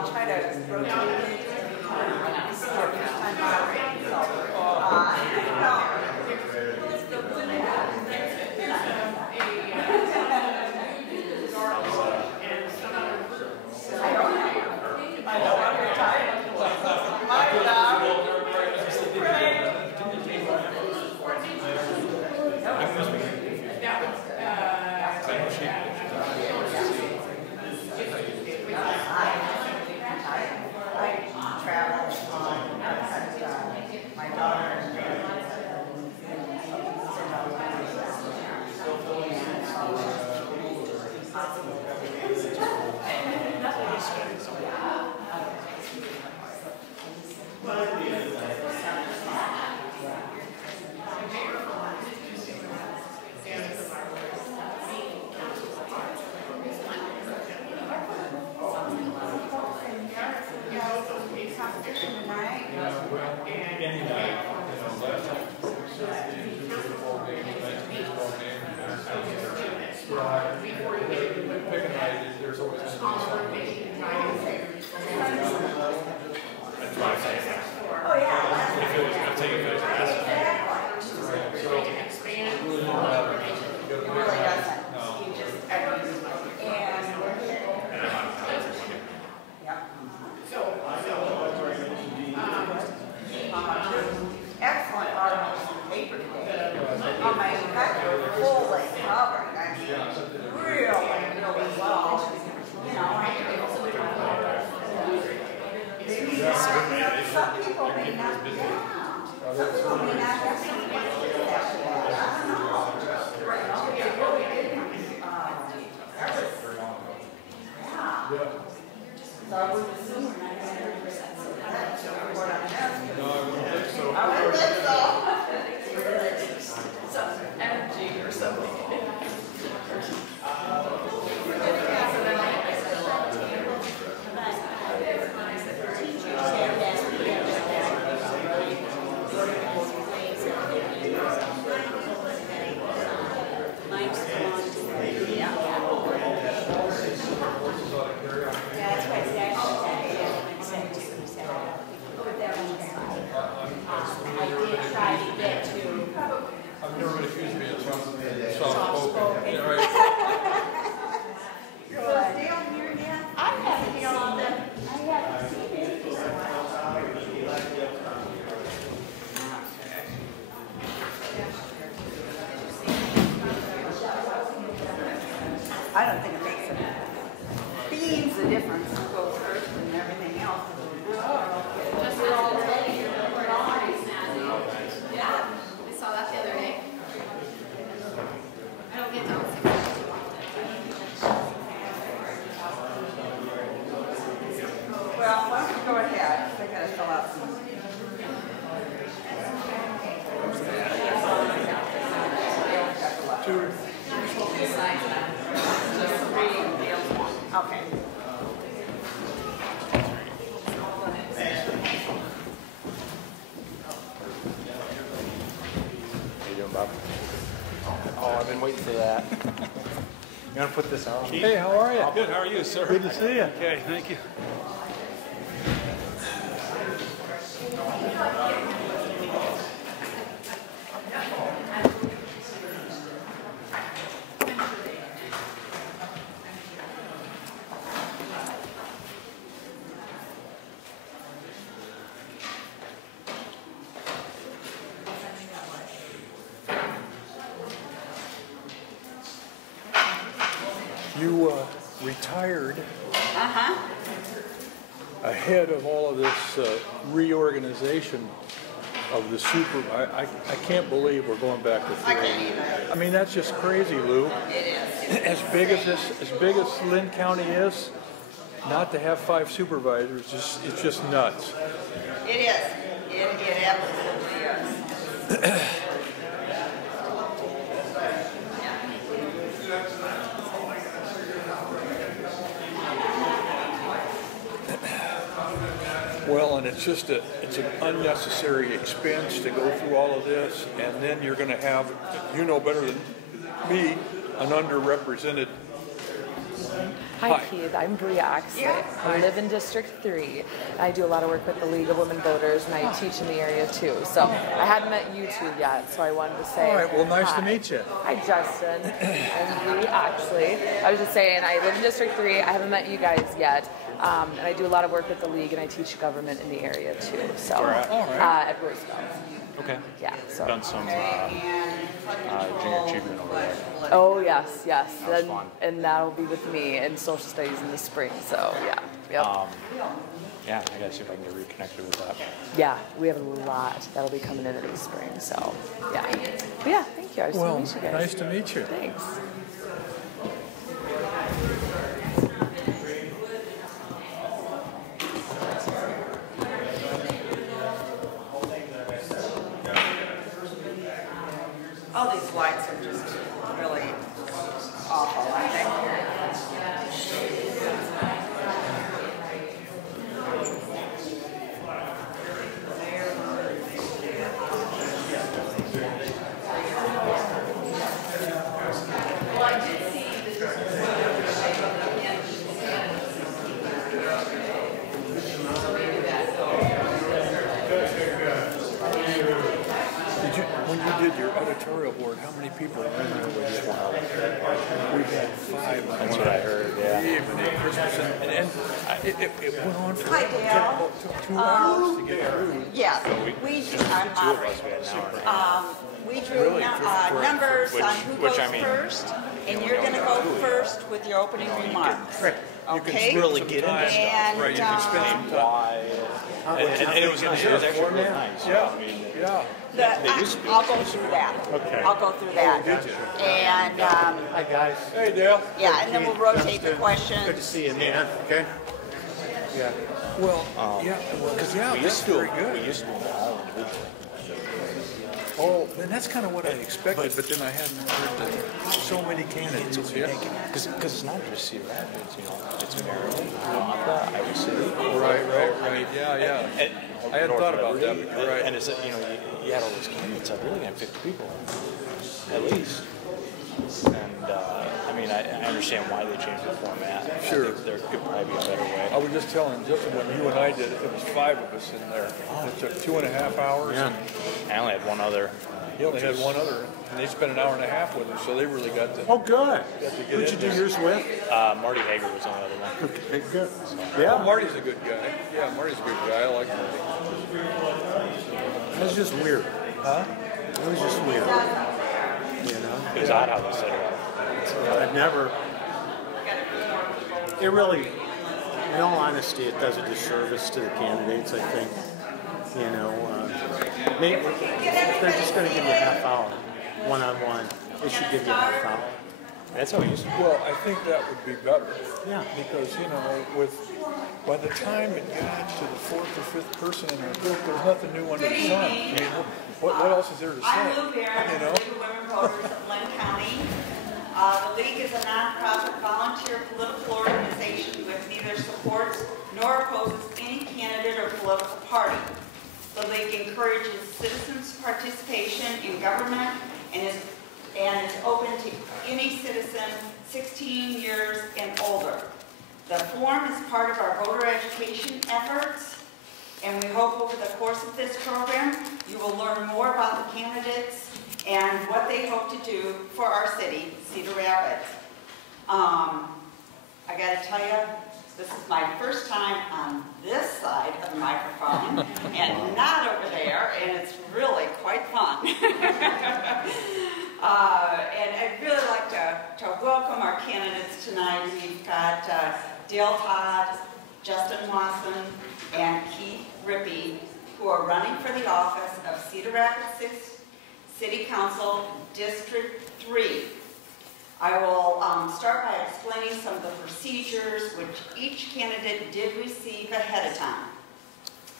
I'll try to rotate it. This is our first time moderating, so I don't think it makes a beans a difference. Goes first and everything else. Just all day. Yeah, I saw that the other day. I don't get down 6 too often. Well, why don't you go ahead? I gotta fill out some. Okay. How you doing, Bob? Oh, I've been waiting for that. You want to put this on? Hey, how are you? Good, how are you, sir? Good to see you. Okay, thank you. You retired ahead of all of this reorganization of the super. I can't believe we're going back to 3. I mean, that's just crazy, Lou. It is. As big as Lynn County is, not to have 5 supervisors, it's just nuts. It is. It absolutely is. Well, and it's an unnecessary expense to go through all of this, and then you're going to have, you know better than me, an underrepresented Hi, Keith. I'm Bria Oxley. I live in District 3. I do a lot of work with the League of Women Voters, and I teach in the area too. So I hadn't met you two yet, so I wanted to say. All right, well, nice hi. to meet you. Hi, Justin. I'm Bria Oxley. I was just saying, I live in District 3. I haven't met you guys yet. And I do a lot of work with the League, and I teach government in the area too. So at Roosevelt. Okay. Yeah. So. Done some junior achievement over there. Oh yes, yes. That was fun. And that'll be with me in social studies in the spring. So yeah. Yep. Yeah, I gotta see if I can get reconnected with that. Yeah, we have a lot that'll be coming in the spring. So yeah. But yeah, thank you. I was Well, to meet you guys. nice to meet you. Thanks. All these lights are just really awful, aren't they? When you did your editorial board, how many people were in there with you? We've had 5. That's what I heard, yeah. Even at Christmas, and it went on for Hi, Dale. It took 2 hours to get through. Yes, we do, I'm moderator. We drew numbers on who goes first, and you're going to go first with your opening remarks. Okay? Really get into stuff. And, Right, you can spend some time. Why? And it was nice. It was actually really nice. Yeah, yeah. I'll go through that. Okay. I'll go through that. And, Hi guys. Hey, Dale. yeah, and then we'll rotate the questions. Good to see you, man. Okay. Yeah. Well, that's very good. We used to do them all individually. Oh, and that's kind of what I expected, but then I hadn't heard that so many candidates. Yeah. Because it's not just Cedar Rapids, you know, it's Maryland, Iowa, Iowa City. Right. Yeah. And I hadn't thought about that, but you're right. And it's, you know, you had all those candidates, I really had 50 people, at least. And, I mean, I understand why they changed the format. Sure. I think there could probably be a better way. I was just telling Justin when you and I did it, it was 5 of us in there. It took 2.5 hours. Yeah. I only had one other. He only had one other, and they spent an hour and a half with him, so they really got to. Oh, good. get Who'd you in do there. yours with? Marty Hager was on the other one. Okay, good. Yeah, Yeah. Marty's a good guy. Yeah, Marty's a good guy. I like Marty. It was just weird. Huh? It was just weird. You know? It was odd how they set it up. I've never. It really, in all honesty, it does a disservice to the candidates, I think. You know, maybe if they're just going to give you a half hour, one-on-one, they should give you a half hour. That's how we used to. Well, I think that would be better. Yeah. Because, you know, by the time it got to the 4th or 5th person in our group, there's nothing new under the sun. I mean, what else is there to say? I'm Lou Barron, You know? League of Women Voters of Lynn County. The League is a nonprofit volunteer political organization which neither supports nor opposes any candidate or political party. The League encourages citizens' participation in government and is open to any citizen 16 years and older. The forum is part of our voter education efforts, and we hope over the course of this program you will learn more about the candidates and what they hope to do for our city, Cedar Rapids. I got to tell you, this is my first time on this side of the microphone and not over there, and it's really quite fun. And I'd really like to welcome our candidates tonight. We've got Dale Todd, Justin Wasson, and Keith Rippey, who are running for the office of Cedar Rapids City Council District 3. I will start by explaining some of the procedures which each candidate did receive ahead of time.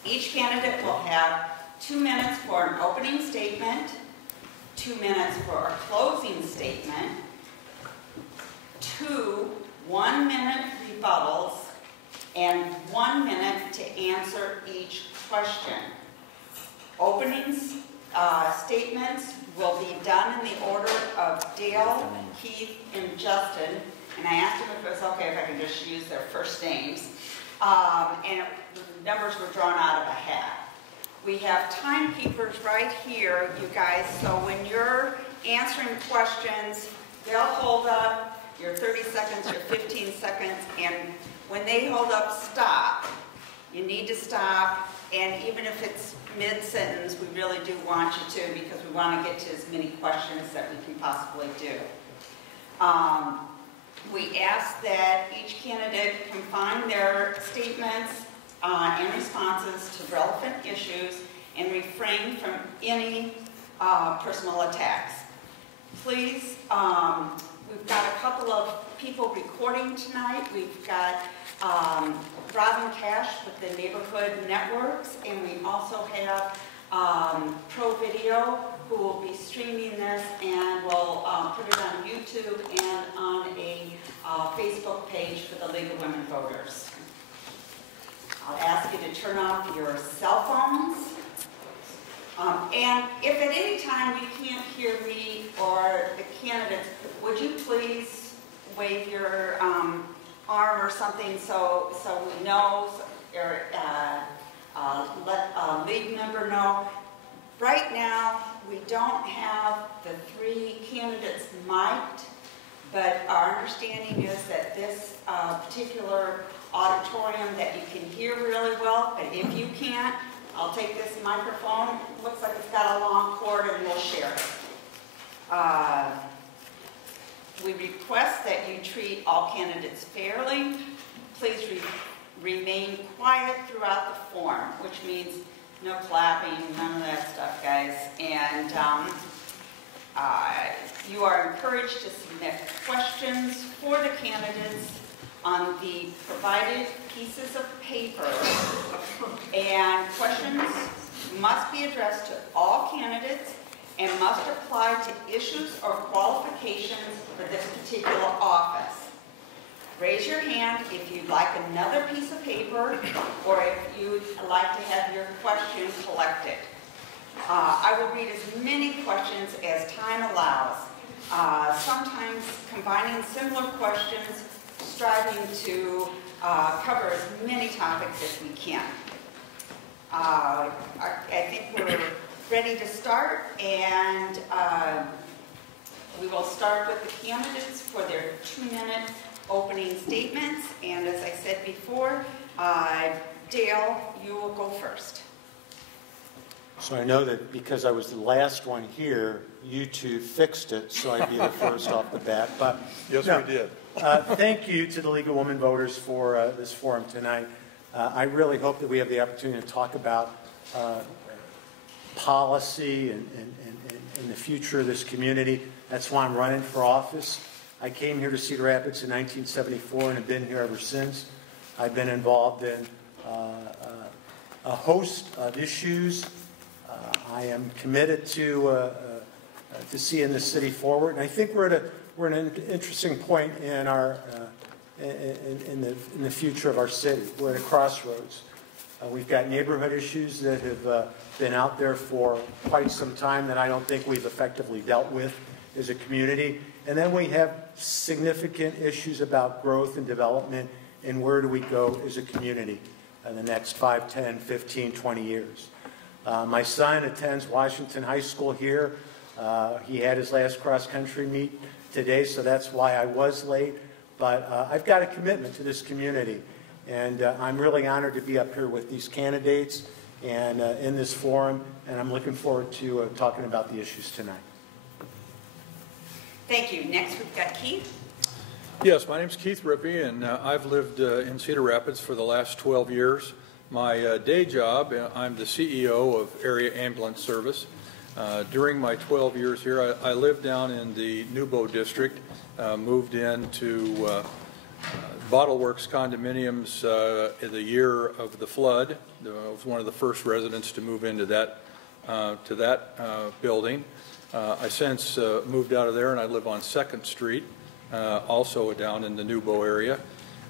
Each candidate will have 2 minutes for an opening statement, 2 minutes for a closing statement, 2 1-minute rebuttals, and 1 minute to answer each question. Openings statements will be done in the order of Dale, Keith, and Justin, and I asked them if it was okay if I could just use their first names. The numbers were drawn out of a hat. We have timekeepers right here, you guys, so when you're answering questions, they'll hold up your 30 seconds, your 15 seconds, and when they hold up stop, you need to stop, and even if it's mid-sentence, we really do want you to, because we want to get to as many questions that we can possibly do. We ask that each candidate confine their statements and responses to relevant issues and refrain from any personal attacks. Please, we've got a couple of people recording tonight. We've got Robin Cash with the Neighborhood Networks, and we also have Pro Video, who will be streaming this and will put it on YouTube and on a Facebook page for the League of Women Voters. I'll ask you to turn off your cell phones. And if at any time you can't hear me or the candidates, would you please wave your arm or something so we know, or let a league member know. Right now, we don't have the 3 candidates mic'd, but our understanding is that this particular auditorium that you can hear really well, but if you can't, I'll take this microphone. Looks like it's got a long cord and we'll share it. We request that you treat all candidates fairly. Please remain quiet throughout the forum, which means no clapping, none of that stuff, guys. And you are encouraged to submit questions for the candidates on the provided pieces of paper, and questions must be addressed to all candidates and must apply to issues or qualifications for this particular office. Raise your hand if you'd like another piece of paper or if you'd like to have your question collected. I will read as many questions as time allows, sometimes combining similar questions, striving to cover as many topics as we can. I think we're ready to start, and we will start with the candidates for their 2-minute opening statements. And as I said before, Dale, you will go first. So I know that because I was the last one here, you two fixed it, so I'd be the first off the bat. But Yes, no, we did. Thank you to the League of Women Voters for this forum tonight. I really hope that we have the opportunity to talk about policy and the future of this community. That's why I'm running for office. I came here to Cedar Rapids in 1974 and have been here ever since. I've been involved in a host of issues. I am committed to seeing this city forward, and I think we're at an interesting point in our in the future of our city. We're at a crossroads. We've got neighborhood issues that have been out there for quite some time that I don't think we've effectively dealt with as a community. And then we have significant issues about growth and development and where do we go as a community in the next 5, 10, 15, 20 years. My son attends Washington High School here. He had his last cross-country meet today, so that's why I was late. But I've got a commitment to this community, and I'm really honored to be up here with these candidates and in this forum, and I'm looking forward to talking about the issues tonight. Thank you. Next, we've got Keith. Yes, my name's Keith Rippey, and I've lived in Cedar Rapids for the last 12 years. My day job, I'm the CEO of Area Ambulance Service. During my 12 years here, I lived down in the Newbo district, moved into Bottle Works condominiums in the year of the flood. I was one of the first residents to move into that building. I since moved out of there, and I live on 2nd Street, also down in the Newbo area.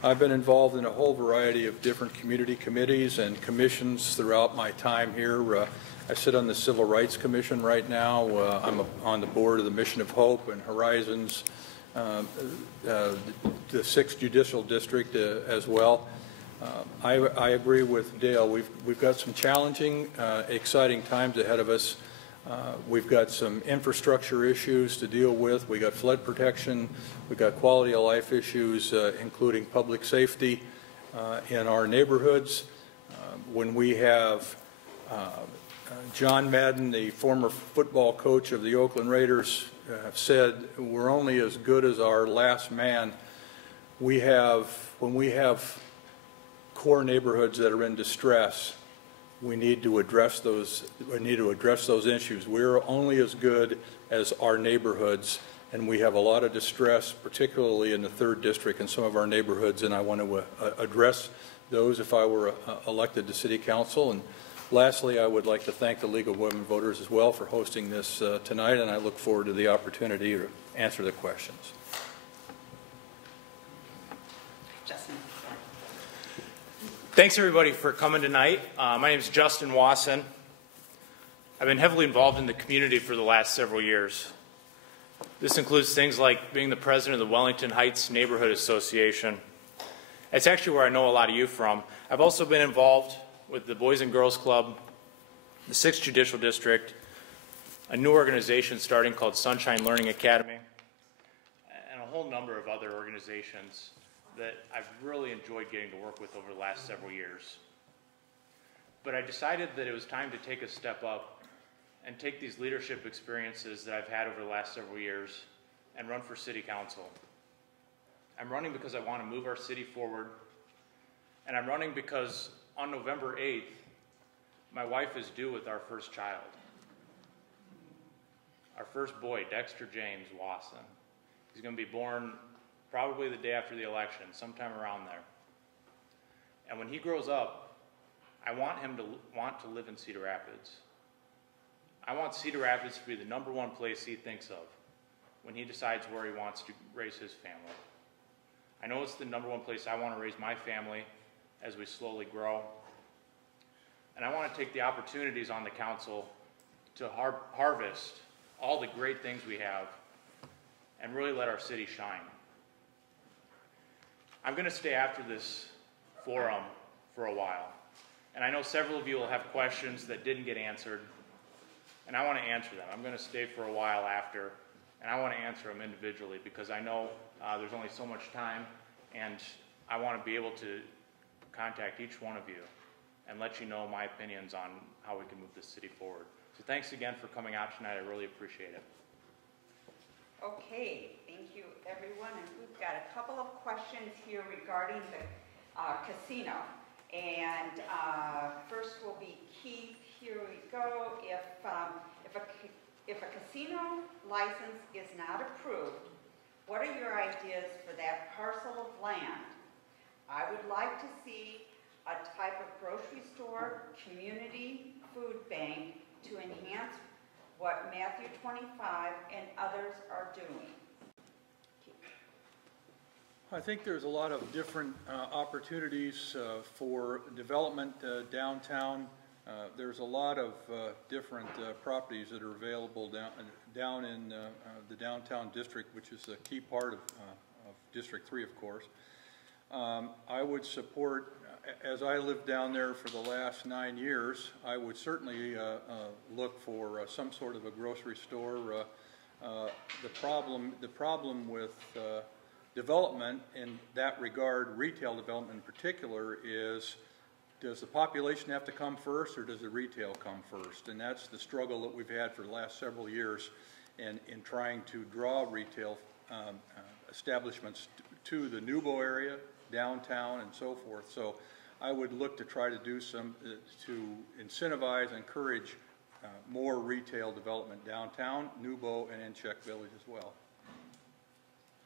I've been involved in a whole variety of different community committees and commissions throughout my time here. I sit on the Civil Rights Commission right now. I'm on the board of the Mission of Hope and Horizons the 6th Judicial District as well. I agree with Dale. We've got some challenging, exciting times ahead of us. We've got some infrastructure issues to deal with. We got flood protection. We've got quality of life issues, including public safety in our neighborhoods. When we have John Madden, the former football coach of the Oakland Raiders, said, "We're only as good as our last man." When we have core neighborhoods that are in distress, we need to address those. We need to address those issues. We're only as good as our neighborhoods, and we have a lot of distress, particularly in the 3rd District and some of our neighborhoods, and I want to address those if I were elected to City Council. And lastly, I would like to thank the League of Women Voters as well for hosting this tonight, and I look forward to the opportunity to answer the questions. Justin. Thanks everybody for coming tonight. My name is Justin Wasson. I've been heavily involved in the community for the last several years. This includes things like being the president of the Wellington Heights Neighborhood Association. It's actually where I know a lot of you from. I've also been involved with the Boys and Girls Club, the 6th Judicial District, a new organization starting called Sunshine Learning Academy, and a whole number of other organizations that I've really enjoyed getting to work with over the last several years. But I decided that it was time to take a step up and take these leadership experiences that I've had over the last several years and run for City Council. I'm running because I want to move our city forward, and I'm running because on November 8th, my wife is due with our first child. Our first boy, Dexter James Wasson. He's going to be born probably the day after the election, sometime around there. And when he grows up, I want him to want to live in Cedar Rapids. I want Cedar Rapids to be the #1 place he thinks of when he decides where he wants to raise his family. I know it's the #1 place I want to raise my family as we slowly grow. And I want to take the opportunities on the council to harvest all the great things we have and really let our city shine. I'm going to stay after this forum for a while. And I know several of you will have questions that didn't get answered, and I want to answer them. I'm going to stay for a while after, and I want to answer them individually because I know there's only so much time, and I want to be able to contact each one of you and let you know my opinions on how we can move this city forward. So thanks again for coming out tonight. I really appreciate it. Okay, thank you everyone, and we've got a couple of questions here regarding the casino. And first will be Keith. Here we go. If a casino license is not approved, what are your ideas for that parcel of land? I would like to see a type of grocery store, community food bank to enhance what Matthew 25 and others are doing. I think there's a lot of different opportunities for development downtown. There's a lot of different properties that are available down in the downtown district, which is a key part of District 3, of course. I would support, as I lived down there for the last 9 years, I would certainly look for some sort of a grocery store. The problem with development in that regard, retail development in particular, is does the population have to come first or does the retail come first? And that's the struggle that we've had for the last several years in trying to draw retail establishments to the Nubo area, downtown, and so forth. So I would look to try to do some to incentivize and encourage more retail development downtown, Nubo, and in Czech Village as well.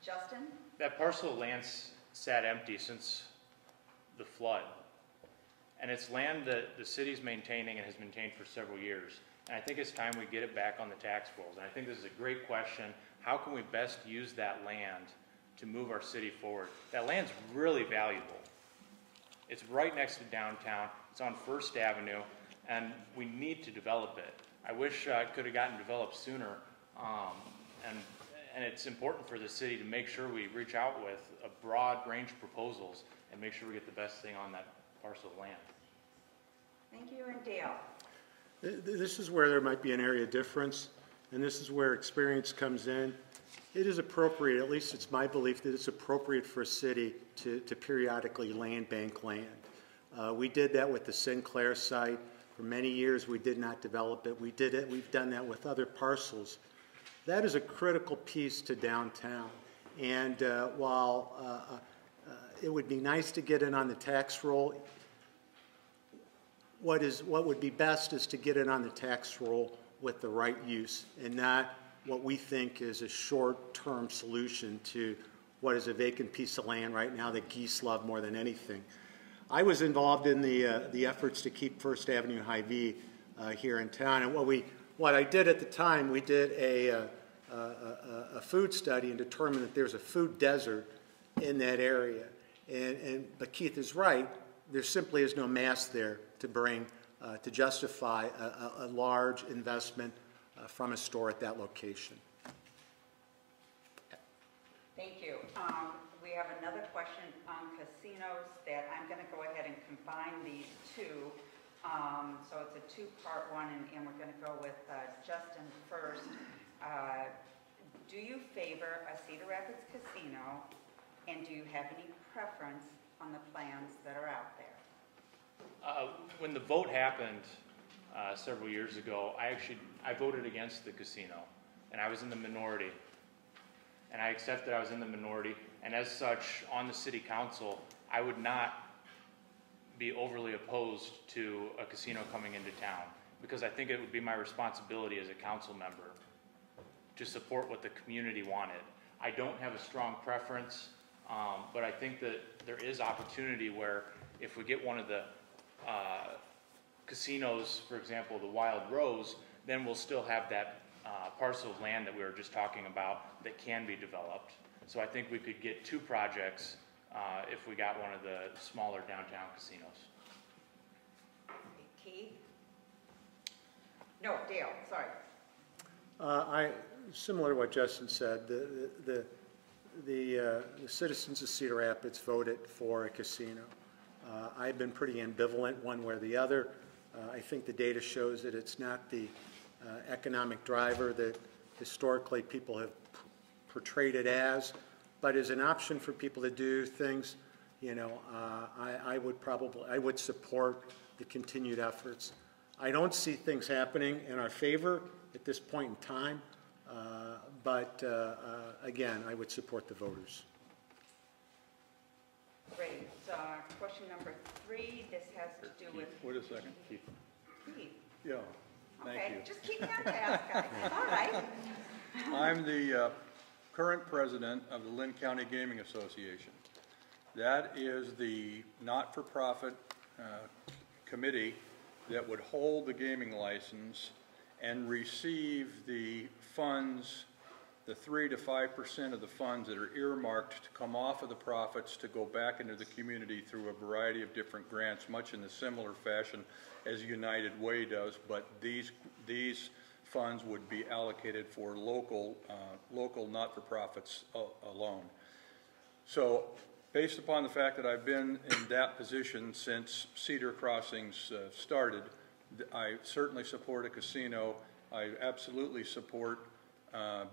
Justin? That parcel of land sat empty since the flood. And it's land that the city's maintaining and has maintained for several years. And I think it's time we get it back on the tax rolls. And I think this is a great question. How can we best use that land to move our city forward? That land's really valuable. It's right next to downtown. It's on First Avenue, and we need to develop it. I wish it could have gotten developed sooner, and And it's important for the city to make sure we reach out with a broad range of proposals and make sure we get the best thing on that parcel of land. Thank you, and Dale. This is where there might be an area difference, and this is where experience comes in. It is appropriate, at least it's my belief, that it's appropriate for a city to periodically land bank land. We did that with the Sinclair site. For many years, we did not develop it. We've done that with other parcels. That is a critical piece to downtown. And while it would be nice to get in on the tax roll, what would be best is to get in on the tax roll with the right use and not what we think is a short-term solution to what is a vacant piece of land right now that geese love more than anything. I was involved in the efforts to keep First Avenue Hy-Vee here in town, and what I did at the time, we did a food study and determined that there's a food desert in that area. But Keith is right. There simply is no mass there to bring to justify a large investment from a store at that location. Thank you. We have another question on casinos that I'm going to go ahead and combine these two. So it's a two-part one, and we're going to go with Justin first. Do you favor a Cedar Rapids casino, and do you have any preference on the plans that are out there? When the vote happened several years ago, I voted against the casino, and I was in the minority. And I accept that I was in the minority, and as such, on the city council, I would not be overly opposed to a casino coming into town, because I think it would be my responsibility as a council member to support what the community wanted. I don't have a strong preference, but I think that there is opportunity where if we get one of the casinos, for example, the Wild Rose, then we'll still have that parcel of land that we were just talking about that can be developed. So I think we could get two projects if we got one of the smaller downtown casinos. Keith? No, Dale, sorry. Similar to what Justin said, the citizens of Cedar Rapids voted for a casino. I've been pretty ambivalent one way or the other. I think the data shows that it's not the economic driver that historically people have portrayed it as, but as an option for people to do things, I would support the continued efforts. I don't see things happening in our favor at this point in time, but again, I would support the voters. Great. Question number 3, this has to do with... Wait a second, Keith. Keith. Yeah, thank Okay, you. just keep me on task, guys. All right. I'm the current president of the Lynn County Gaming Association. That is the not-for-profit committee that would hold the gaming license and receive the funds, the 3 to 5% of the funds that are earmarked to come off of the profits to go back into the community through a variety of different grants, much in a similar fashion as United Way does, but these funds would be allocated for local not-for-profits alone. So based upon the fact that I've been in that position since Cedar Crossings started, I certainly support a casino. I absolutely support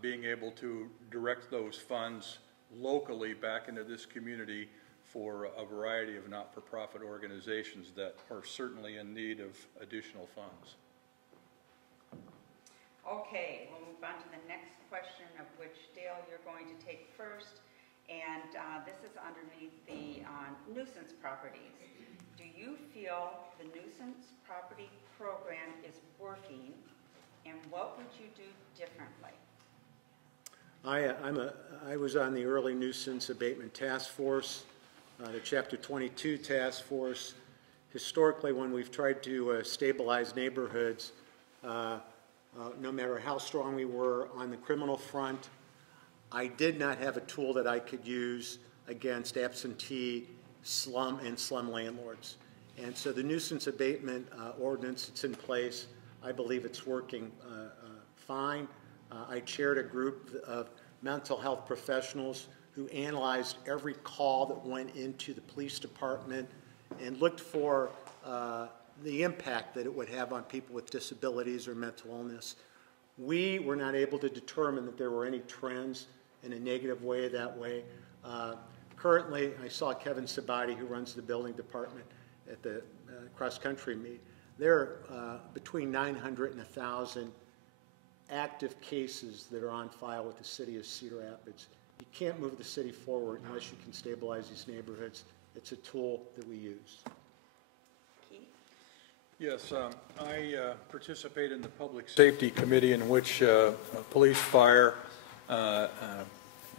being able to direct those funds locally back into this community for a variety of not-for-profit organizations that are certainly in need of additional funds. Okay, we'll move on to the next question, of which, Dale, you're going to take first. And this is underneath the nuisance properties. Do you feel the nuisance property program is working, and what would you do differently? I was on the early nuisance abatement task force, the Chapter 22 task force. Historically, when we've tried to stabilize neighborhoods, no matter how strong we were on the criminal front, I did not have a tool that I could use against absentee slum landlords. And so the nuisance abatement ordinance that's in place, I believe it's working fine. I chaired a group of mental health professionals who analyzed every call that went into the police department and looked for the impact that it would have on people with disabilities or mental illness. We were not able to determine that there were any trends in a negative way that way. Currently, I saw Kevin Sabati, who runs the building department at the cross-country meet. There are between 900 and 1,000 active cases that are on file with the city of Cedar Rapids. You can't move the city forward unless you can stabilize these neighborhoods. It's a tool that we use. Keith? Yes, I participate in the Public Safety Committee in which police, fire,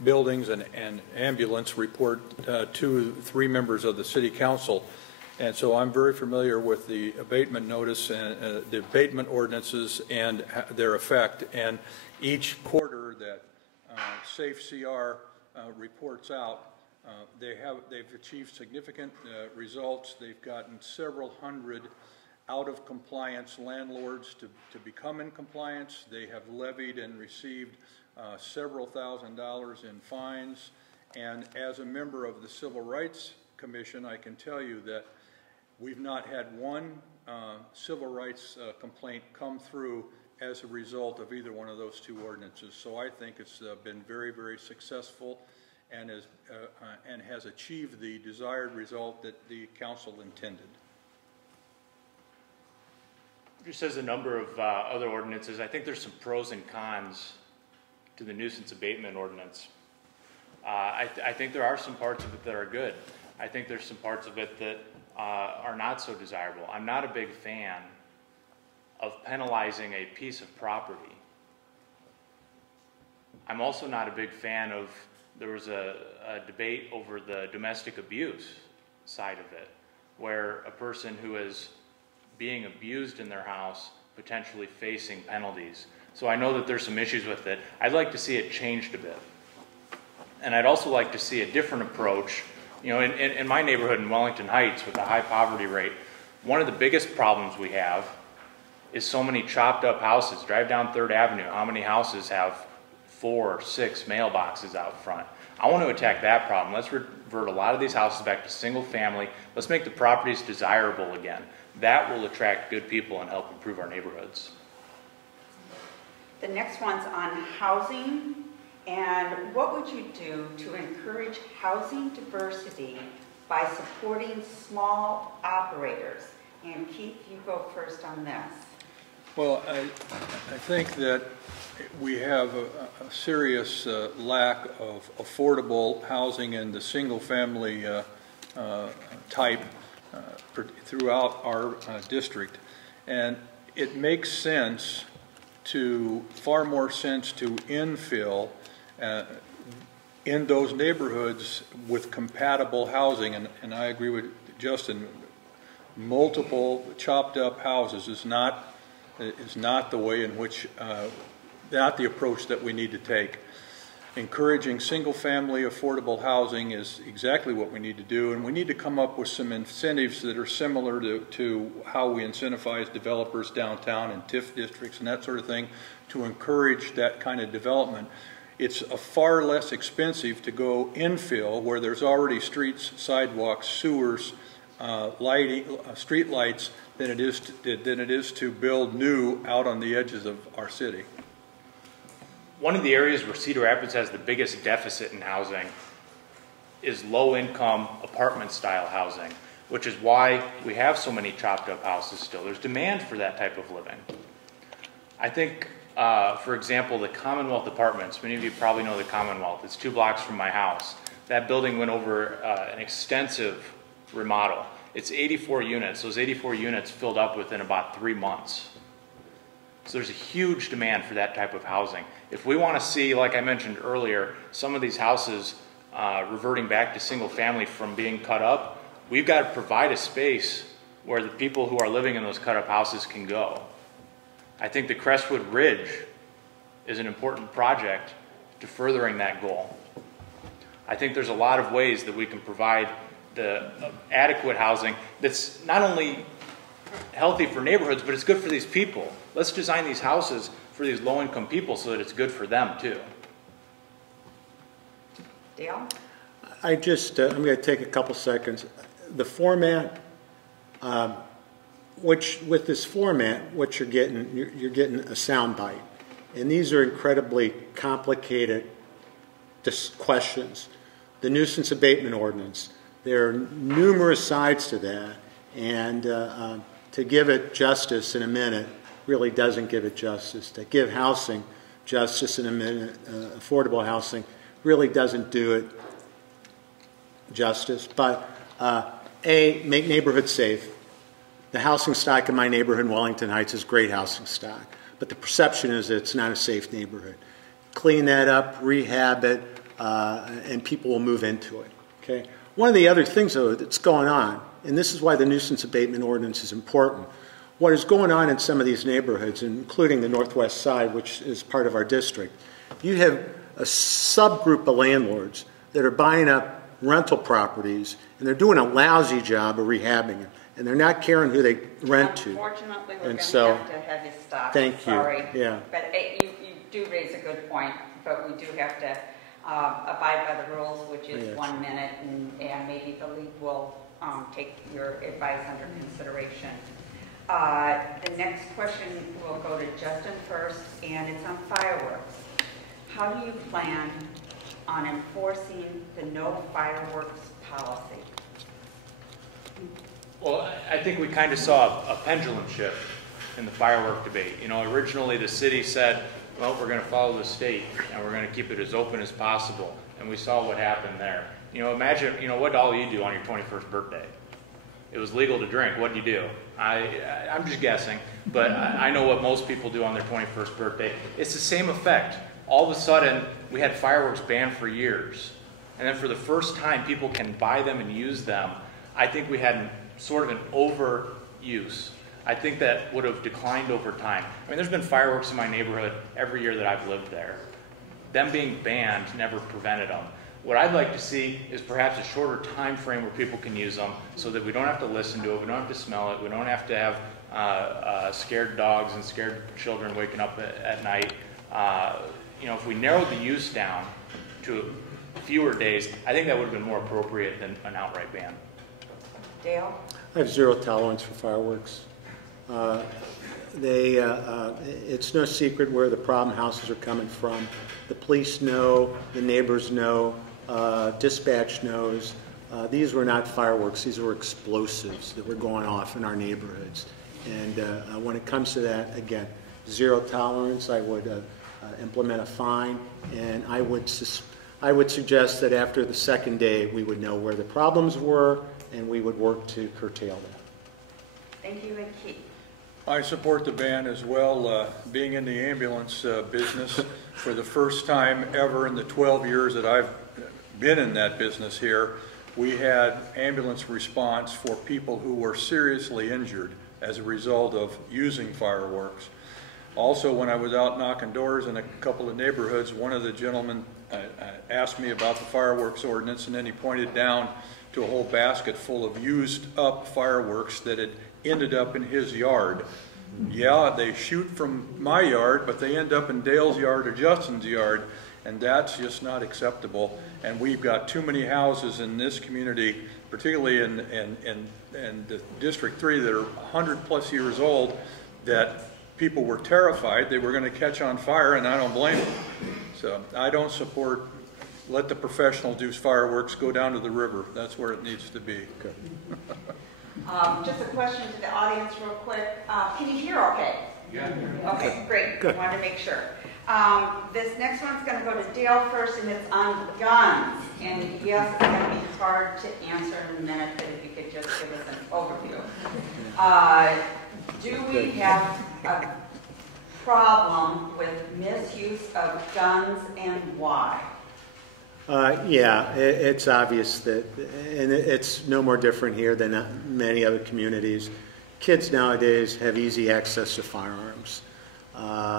buildings, and ambulance report to 3 members of the City Council. And so I'm very familiar with the abatement notice and the abatement ordinances and their effect. And each quarter that Safe CR reports out, they've achieved significant results. They've gotten several hundred out of compliance landlords to become in compliance. They have levied and received several $1,000s in fines. And as a member of the Civil Rights Commission, I can tell you that we've not had one civil rights complaint come through as a result of either one of those 2 ordinances. So I think it's been very, very successful and has achieved the desired result that the council intended. Just as a number of other ordinances, I think there's some pros and cons to the nuisance abatement ordinance. I think there are some parts of it that are good. I think there's some parts of it that are not so desirable. I'm not a big fan of penalizing a piece of property. I'm also not a big fan of, there was a debate over the domestic abuse side of it, where a person who is being abused in their house potentially facing penalties. So I know that there's some issues with it. I'd like to see it changed a bit. And I'd also like to see a different approach. You know, in my neighborhood in Wellington Heights with the high poverty rate, one of the biggest problems we have is so many chopped up houses. Drive down 3rd Avenue, how many houses have 4 or 6 mailboxes out front? I want to attack that problem. Let's revert a lot of these houses back to single family. Let's make the properties desirable again. That will attract good people and help improve our neighborhoods. The next one's on housing. And what would you do to encourage housing diversity by supporting small operators? And Keith, you go first on this. Well, I think that we have a serious lack of affordable housing in the single-family type throughout our district. And it makes sense far more sense to infill in those neighborhoods with compatible housing, and I agree with Justin. Multiple chopped up houses is not the way in which not the approach that we need to take. Encouraging single-family affordable housing is exactly what we need to do, and we need to come up with some incentives that are similar to how we incentivize developers downtown and TIF districts and that sort of thing to encourage that kind of development. It's far less expensive to go infill where there's already streets, sidewalks, sewers, lighting, street lights than it is to build new out on the edges of our city. One of the areas where Cedar Rapids has the biggest deficit in housing is low-income apartment-style housing, which is why we have so many chopped-up houses still. There's demand for that type of living. I think, for example, the Commonwealth Apartments, many of you probably know the Commonwealth. It's 2 blocks from my house. That building went over an extensive remodel. It's 84 units. Those 84 units filled up within about 3 months. So there's a huge demand for that type of housing. If we want to see, like I mentioned earlier, some of these houses reverting back to single family from being cut up, we've got to provide a space where the people who are living in those cut up houses can go. I think the Crestwood Ridge is an important project to furthering that goal. I think there's a lot of ways that we can provide the adequate housing that's not only healthy for neighborhoods, but it's good for these people. Let's design these houses for these low-income people so that it's good for them too. Dale? I'm going to take a couple seconds. The format, with this format, what you're getting a sound bite. And these are incredibly complicated questions. The nuisance abatement ordinance, there are numerous sides to that, and to give it justice in a minute really doesn't give it justice. To give housing justice in a minute, affordable housing, really doesn't do it justice. But make neighborhoods safe. The housing stock in my neighborhood in Wellington Heights is great housing stock, but the perception is that it's not a safe neighborhood. Clean that up, rehab it, and people will move into it. Okay. One of the other things, though, that's going on, and this is why the nuisance abatement ordinance is important, what is going on in some of these neighborhoods, including the northwest side, which is part of our district, you have a subgroup of landlords that are buying up rental properties, and they're doing a lousy job of rehabbing them, and they're not caring who they rent to. Unfortunately, we're going to so, have to have you stop. Thank you. Sorry. Yeah. But you do raise a good point, but we do have to abide by the rules, which is 1 minute, and maybe the league will take your advice under consideration. The next question will go to Justin first, and it's on fireworks. How do you plan on enforcing the no fireworks policy? Well, I think we kind of saw a pendulum shift in the firework debate. You know, originally the city said, well, we're going to follow the state and we're going to keep it as open as possible. And we saw what happened there. You know, imagine, you know, what all you do on your 21st birthday. It was legal to drink. What do you do? I'm just guessing, but I know what most people do on their 21st birthday. It's the same effect. All of a sudden, we had fireworks banned for years. And then for the first time, people can buy them and use them. I think we had sort of an overuse. I think that would have declined over time. I mean, there's been fireworks in my neighborhood every year that I've lived there. Them being banned never prevented them. What I'd like to see is perhaps a shorter time frame where people can use them so that we don't have to listen to it, we don't have to smell it, we don't have to have scared dogs and scared children waking up at night. You know, if we narrowed the use down to fewer days, I think that would have been more appropriate than an outright ban. Dale? I have zero tolerance for fireworks. It's no secret where the problem houses are coming from. The police know, the neighbors know, dispatch knows. These were not fireworks, these were explosives that were going off in our neighborhoods. And when it comes to that, again, zero tolerance. I would implement a fine, and I would suggest that after the second day we would know where the problems were and we would work to curtail that. Thank you, and Keith. I support the ban as well. Being in the ambulance business for the first time ever in the 12 years that I've been in that business here, we had ambulance response for people who were seriously injured as a result of using fireworks. Also, when I was out knocking doors in a couple of neighborhoods, one of the gentlemen asked me about the fireworks ordinance, and then he pointed down to a whole basket full of used up fireworks that had ended up in his yard. Yeah, they shoot from my yard, but they end up in Dale's yard or Justin's yard, and that's just not acceptable. And we've got too many houses in this community, particularly in District 3, that are 100+ years old, that people were terrified they were going to catch on fire, and I don't blame them. So I don't support, let the professional do fireworks, go down to the river. That's where it needs to be. Good. Just a question to the audience real quick. Can you hear okay? Yeah. Okay, great. Good. Wanted to make sure. This next one's going to go to Dale first, and it's on guns. And yes, it's going to be hard to answer in a minute, but if you could just give us an overview. Do we have a problem with misuse of guns, and why? Yeah, it's obvious that, and it's no more different here than many other communities. Kids nowadays have easy access to firearms.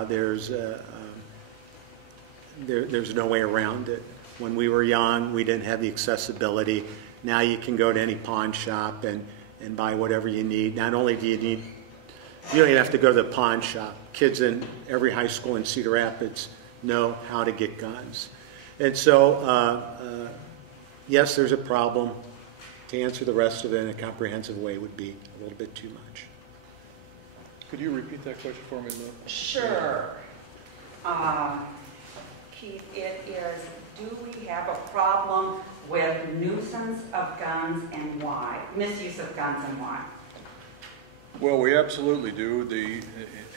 There's no way around it. When we were young, we didn't have the accessibility. Now you can go to any pawn shop and buy whatever you need. Not only do you don't even have to go to the pawn shop. Kids in every high school in Cedar Rapids know how to get guns. And so yes, there's a problem. To answer the rest of it in a comprehensive way would be a little bit too much. Could you repeat that question for me, Lou? Sure. Keith, it is, do we have a problem with nuisance of guns and why? Misuse of guns and why? Well, we absolutely do.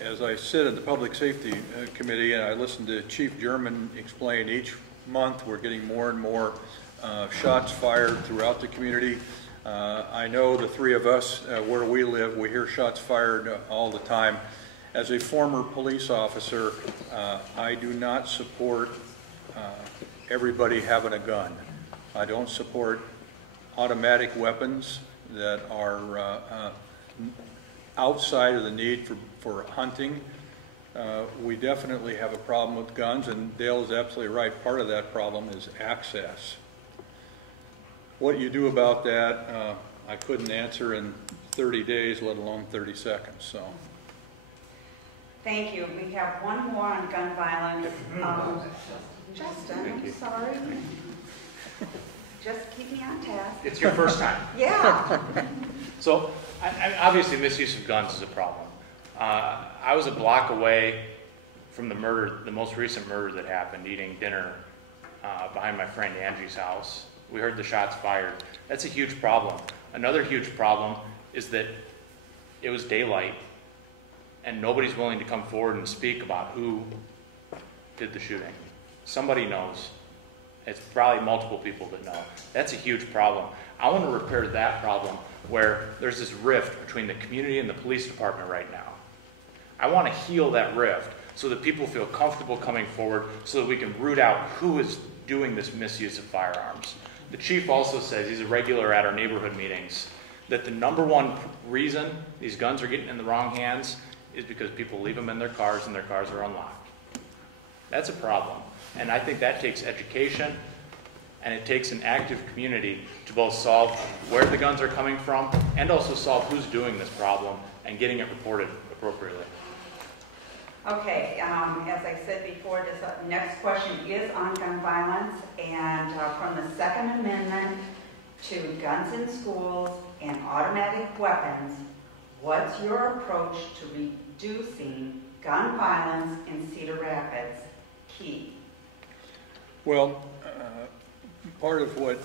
As I sit in the Public Safety Committee and I listen to Chief German explain each month we're getting more and more shots fired throughout the community. I know the three of us, where we live, we hear shots fired all the time. As a former police officer, I do not support everybody having a gun. I don't support automatic weapons that are outside of the need for hunting. We definitely have a problem with guns, and Dale is absolutely right. Part of that problem is access. What you do about that, I couldn't answer in 30 days, let alone 30 seconds. So. Thank you. We have one more on gun violence. Justin, I'm sorry. Just keep me on task. It's your first time. Yeah. So, obviously, misuse of guns is a problem. I was a block away from the murder, the most recent murder that happened, eating dinner behind my friend Angie's house. We heard the shots fired. That's a huge problem. Another huge problem is that it was daylight, and nobody's willing to come forward and speak about who did the shooting. Somebody knows. It's probably multiple people that know. That's a huge problem. I want to repair that problem where there's this rift between the community and the police department right now. I want to heal that rift so that people feel comfortable coming forward so that we can root out who is doing this misuse of firearms. The chief also says, he's a regular at our neighborhood meetings, that the number one reason these guns are getting in the wrong hands is because people leave them in their cars and their cars are unlocked. That's a problem. And I think that takes education and it takes an active community to both solve where the guns are coming from and also solve who's doing this problem and getting it reported appropriately. Okay, as I said before, this next question is on gun violence, and from the Second Amendment to guns in schools and automatic weapons, what's your approach to reducing gun violence in Cedar Rapids? Keith. Well, part of what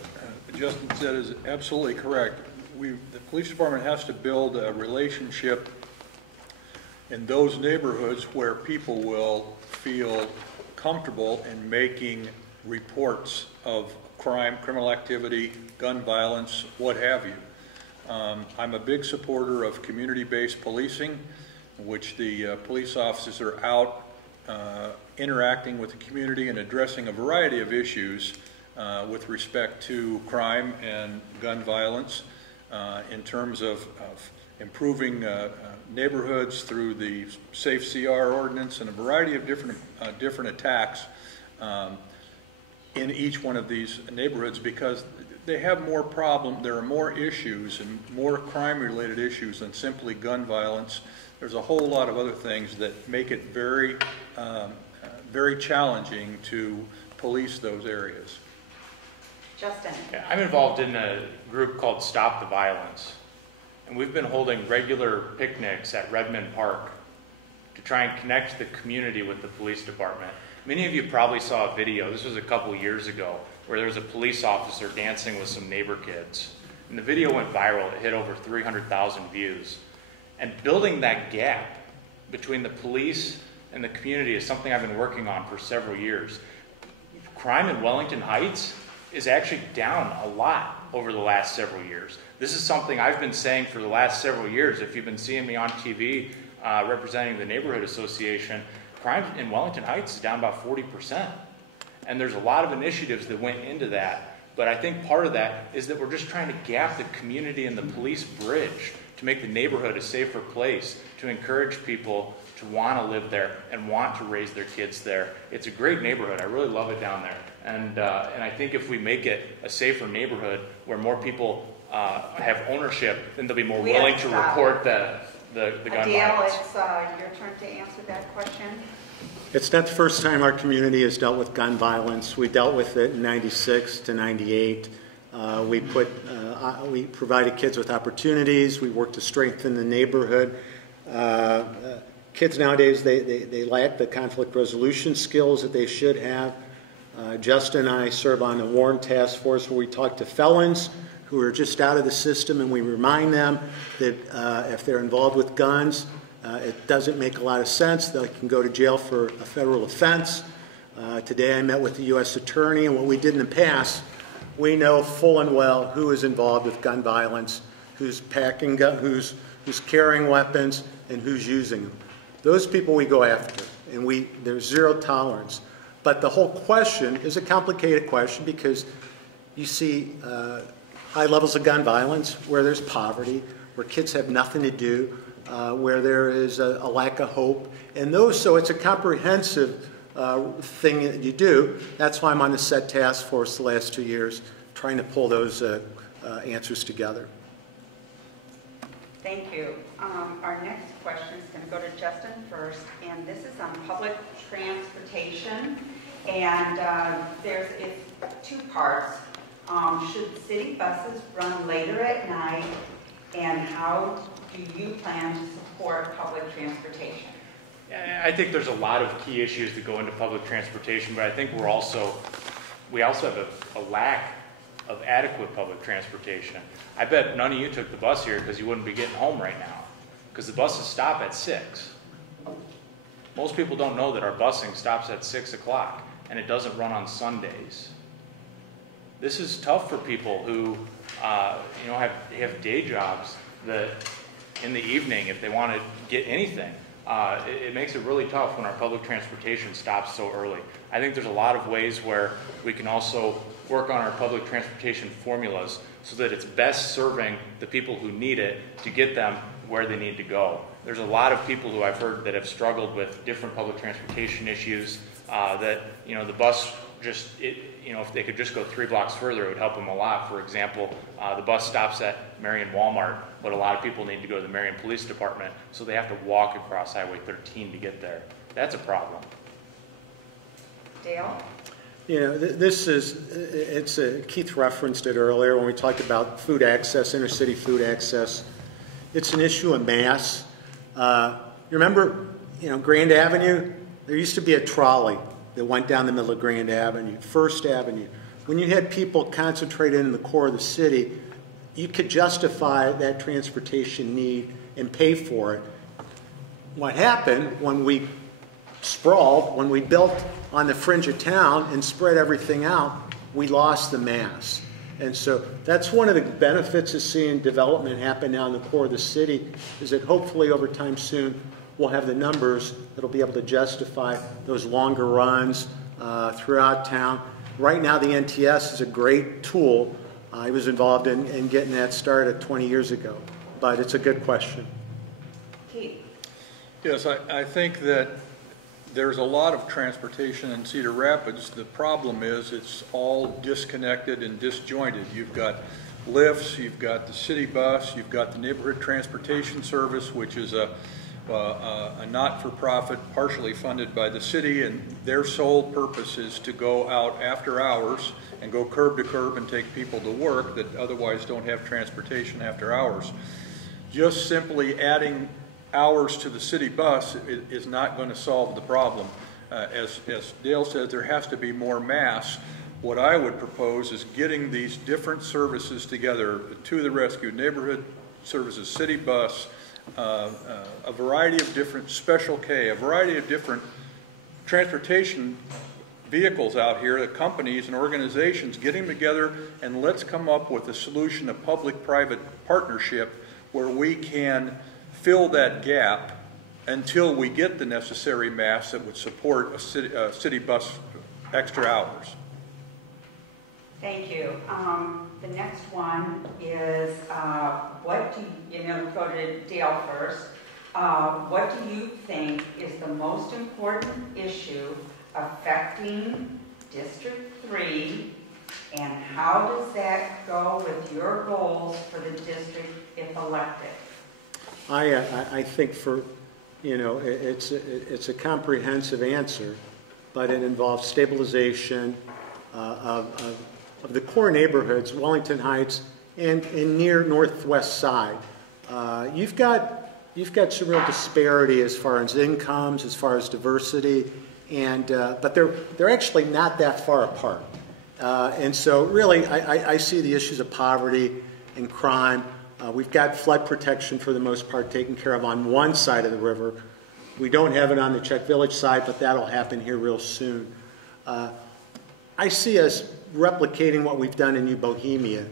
Justin said is absolutely correct. The police department has to build a relationship in those neighborhoods where people will feel comfortable in making reports of crime, criminal activity, gun violence, what have you. I'm a big supporter of community-based policing, in which the police officers are out interacting with the community and addressing a variety of issues with respect to crime and gun violence in terms of improving neighborhoods through the Safe CR ordinance and a variety of different attacks in each one of these neighborhoods, because they have more problems. There are more issues and more crime-related issues than simply gun violence. There's a whole lot of other things that make it very, very challenging to police those areas. Justin. Yeah, I'm involved in a group called Stop the Violence. And we've been holding regular picnics at Redmond Park to try and connect the community with the police department. Many of you probably saw a video, this was a couple years ago, where there was a police officer dancing with some neighbor kids. And the video went viral, it hit over 300,000 views. And building that gap between the police and the community is something I've been working on for several years. Crime in Wellington Heights is actually down a lot over the last several years. This is something I've been saying for the last several years. If you've been seeing me on TV representing the neighborhood association, crime in Wellington Heights is down about 40%. And there's a lot of initiatives that went into that. But I think part of that is that we're just trying to gap the community and the police bridge to make the neighborhood a safer place, to encourage people to want to live there and want to raise their kids there. It's a great neighborhood. I really love it down there. And I think if we make it a safer neighborhood where more people have ownership, then they'll be more willing to report the gun violence. It's your turn to answer that question. It's not the first time our community has dealt with gun violence. We dealt with it in 96 to 98. We provided kids with opportunities. We worked to strengthen the neighborhood. Kids nowadays, they lack the conflict resolution skills that they should have. Justin and I serve on a warrant task force where we talk to felons who are just out of the system, and we remind them that if they're involved with guns, it doesn't make a lot of sense. They can go to jail for a federal offense. Today I met with the U.S. Attorney, and what we did in the past, we know full and well who is involved with gun violence, who's packing who's carrying weapons, and who's using them. Those people we go after, and there's zero tolerance. But the whole question is a complicated question because you see high levels of gun violence where there's poverty, where kids have nothing to do, where there is a lack of hope. And so it's a comprehensive thing that you do. That's why I'm on the SET task force the last 2 years, trying to pull those answers together. Thank you. Our next question is going to go to Justin first, and this is on public transportation. And it's two parts. Should city buses run later at night, and how do you plan to support public transportation? I think there's a lot of key issues that go into public transportation, but I think we also have a lack of adequate public transportation. I bet none of you took the bus here because you wouldn't be getting home right now, because the buses stop at 6. Most people don't know that our busing stops at 6 o'clock, and it doesn't run on Sundays. This is tough for people who have day jobs that in the evening, if they want to get anything, it makes it really tough when our public transportation stops so early. I think there's a lot of ways where we can also work on our public transportation formulas so that it's best serving the people who need it to get them where they need to go. There's a lot of people who I've heard that have struggled with different public transportation issues that, the bus if they could just go 3 blocks further, it would help them a lot. For example, the bus stops at Marion Walmart, but a lot of people need to go to the Marion Police Department, so they have to walk across Highway 13 to get there. That's a problem. Dale? Keith referenced it earlier when we talked about food access, intercity food access. It's an issue of mass. You remember, Grand Avenue? There used to be a trolley that went down the middle of Grand Avenue, First Avenue. When you had people concentrated in the core of the city, you could justify that transportation need and pay for it. What happened when we sprawled, when we built on the fringe of town and spread everything out, we lost the mass. And so that's one of the benefits of seeing development happen now in the core of the city, is that hopefully over time soon we'll have the numbers that'll be able to justify those longer runs throughout town. Right now the NTS is a great tool. I was involved in getting that started 20 years ago, but it's a good question. Keith? Yes, I think that there's a lot of transportation in Cedar Rapids. The problem is it's all disconnected and disjointed. You've got lifts, you've got the city bus, you've got the neighborhood transportation service, which is a not-for-profit partially funded by the city, and their sole purpose is to go out after hours and go curb to curb and take people to work that otherwise don't have transportation after hours. Just simply adding hours to the city bus is not going to solve the problem. As Dale said, there has to be more mass. What I would propose is getting these different services together: To the Rescue, neighborhood services, city bus, a variety of different Special K, a variety of different transportation vehicles out here, the companies and organizations, getting together, and let's come up with a solution, a public-private partnership where we can fill that gap until we get the necessary mass that would support a city bus extra hours. Thank you. The next one is, what do you go to Dale first. What do you think is the most important issue affecting District 3, and how does that go with your goals for the district if elected? I think it's a comprehensive answer, but it involves stabilization of of the core neighborhoods, Wellington Heights and near Northwest Side, you've got some real disparity as far as incomes, as far as diversity, and but they're actually not that far apart. And so really, I see the issues of poverty and crime. We've got flood protection for the most part taken care of on one side of the river. We don't have it on the Czech Village side, but that'll happen here real soon. I see us replicating what we've done in New Bohemia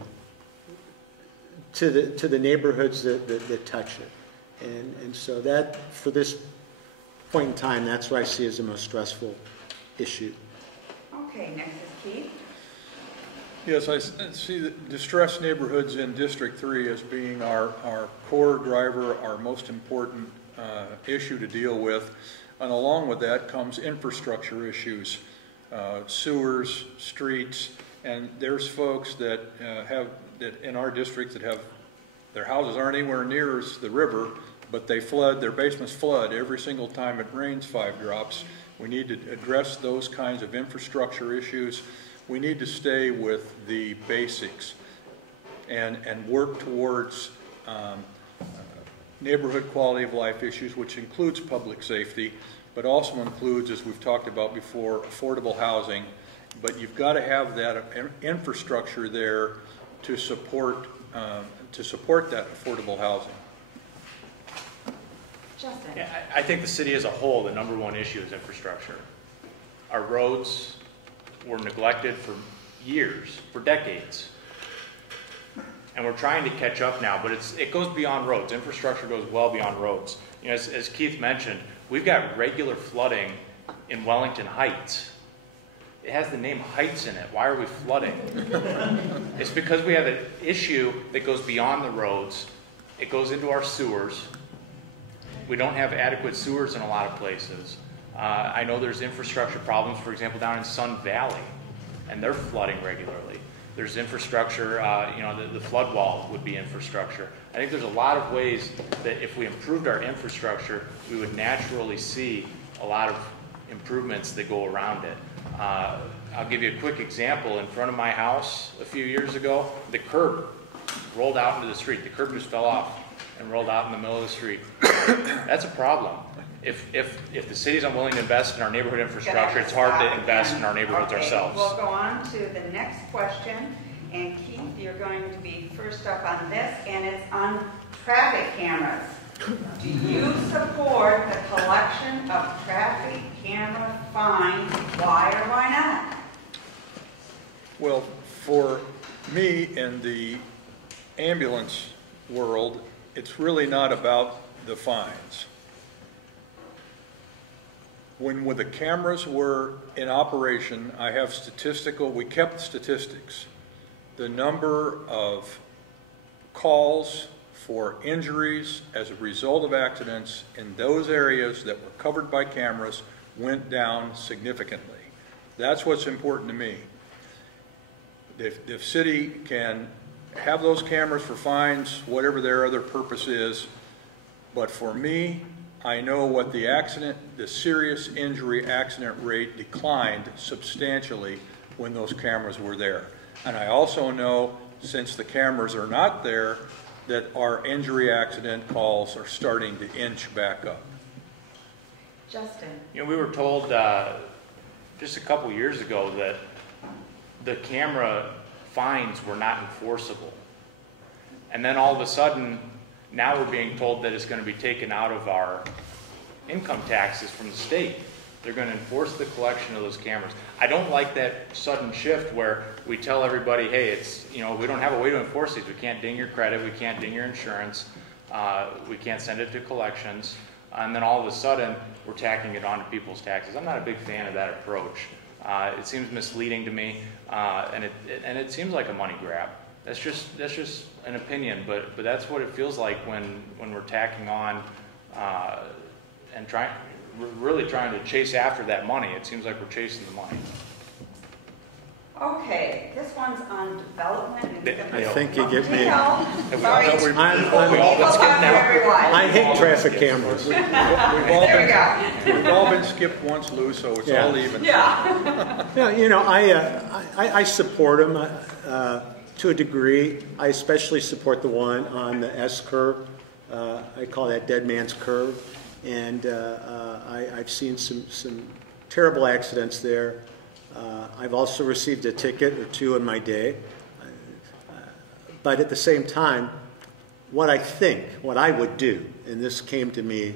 to the neighborhoods that touch it. And so that, for this point in time, that's what I see as the most stressful issue. Okay, next is Keith. Yes, I see the distressed neighborhoods in District 3 as being our core driver, our most important issue to deal with. And along with that comes infrastructure issues, sewers, streets, and there's folks that that in our district that have, their houses aren't anywhere near the river, but they flood, their basements flood every single time it rains 5 drops. We need to address those kinds of infrastructure issues. We need to stay with the basics and work towards neighborhood quality of life issues, which includes public safety, but also includes, as we've talked about before, affordable housing. But you've got to have that infrastructure there to support that affordable housing. Justin. Yeah, I think the city as a whole, the #1 issue is infrastructure. Our roads were neglected for years, for decades. And we're trying to catch up now, but it goes beyond roads. Infrastructure goes well beyond roads. You know, as Keith mentioned, we've got regular flooding in Wellington Heights. It has the name Heights in it. Why are we flooding? It's because we have an issue that goes beyond the roads. It goes into our sewers. We don't have adequate sewers in a lot of places. I know there's infrastructure problems, for example, down in Sun Valley, and they're flooding regularly. There's infrastructure, you know, the flood wall would be infrastructure. I think there's a lot of ways that if we improved our infrastructure, we would naturally see a lot of improvements that go around it. I'll give you a quick example. In front of my house a few years ago, the curb rolled out into the street. The curb just fell off and rolled out in the middle of the street. That's a problem. If the city's unwilling to invest in our neighborhood infrastructure, it's hard to invest in our neighborhoods ourselves. We'll go on to the next question. And Keith, you're going to be first up on this, and it's on traffic cameras. Do you support the collection of traffic camera fines? Why or why not? Well, for me in the ambulance world, it's really not about the fines. When the cameras were in operation, we kept statistics. The number of calls for injuries as a result of accidents in those areas that were covered by cameras went down significantly. That's what's important to me. The city can have those cameras for fines, whatever their other purpose is, but for me, I know what the serious injury accident rate declined substantially when those cameras were there. And I also know, since the cameras are not there, that our injury accident calls are starting to inch back up. Justin. You know, we were told just a couple years ago that the camera fines were not enforceable. And then all of a sudden, now we're being told that it's going to be taken out of our income taxes from the state. They're going to enforce the collection of those cameras. I don't like that sudden shift where we tell everybody, hey, it's, you know, we don't have a way to enforce these. We can't ding your credit. We can't ding your insurance. We can't send it to collections. And then all of a sudden, we're tacking it onto people's taxes. I'm not a big fan of that approach. It seems misleading to me, and it seems like a money grab. That's just an opinion, but that's what it feels like when we're tacking on and really trying to chase after that money. It seems like we're chasing the money. Okay, this one's on development. I think you get me. Sorry. I hate traffic cameras. We've all been skipped once, Lou, so it's all even. Yeah. Yeah, you know, I support them to a degree. I especially support the one on the S curve. I call that dead man's curve. And I've seen some terrible accidents there. I've also received a ticket or two in my day. But at the same time, what I would do, and this came to me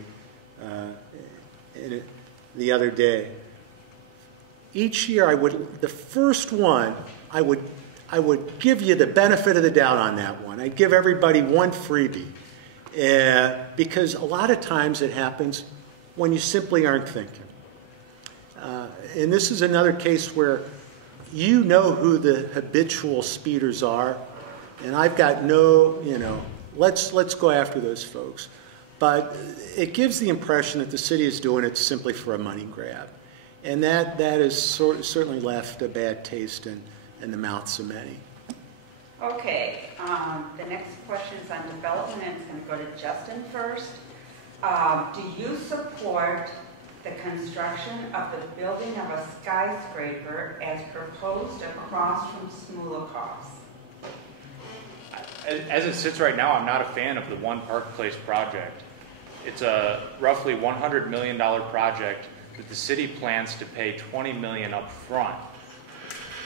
the other day, each year the first one, I would give you the benefit of the doubt on that one. I'd give everybody one freebie. Because a lot of times it happens when you simply aren't thinking. And this is another case where you know who the habitual speeders are, and I've got let's go after those folks. But it gives the impression that the city is doing it simply for a money grab. And that has certainly left a bad taste in the mouths of many. Okay, the next question is on development, and it's going to go to Justin first. Do you support the construction of the building of a skyscraper as proposed across from Smolukov's? As it sits right now, I'm not a fan of the One Park Place project. It's a roughly $100 million project that the city plans to pay $20 million up front.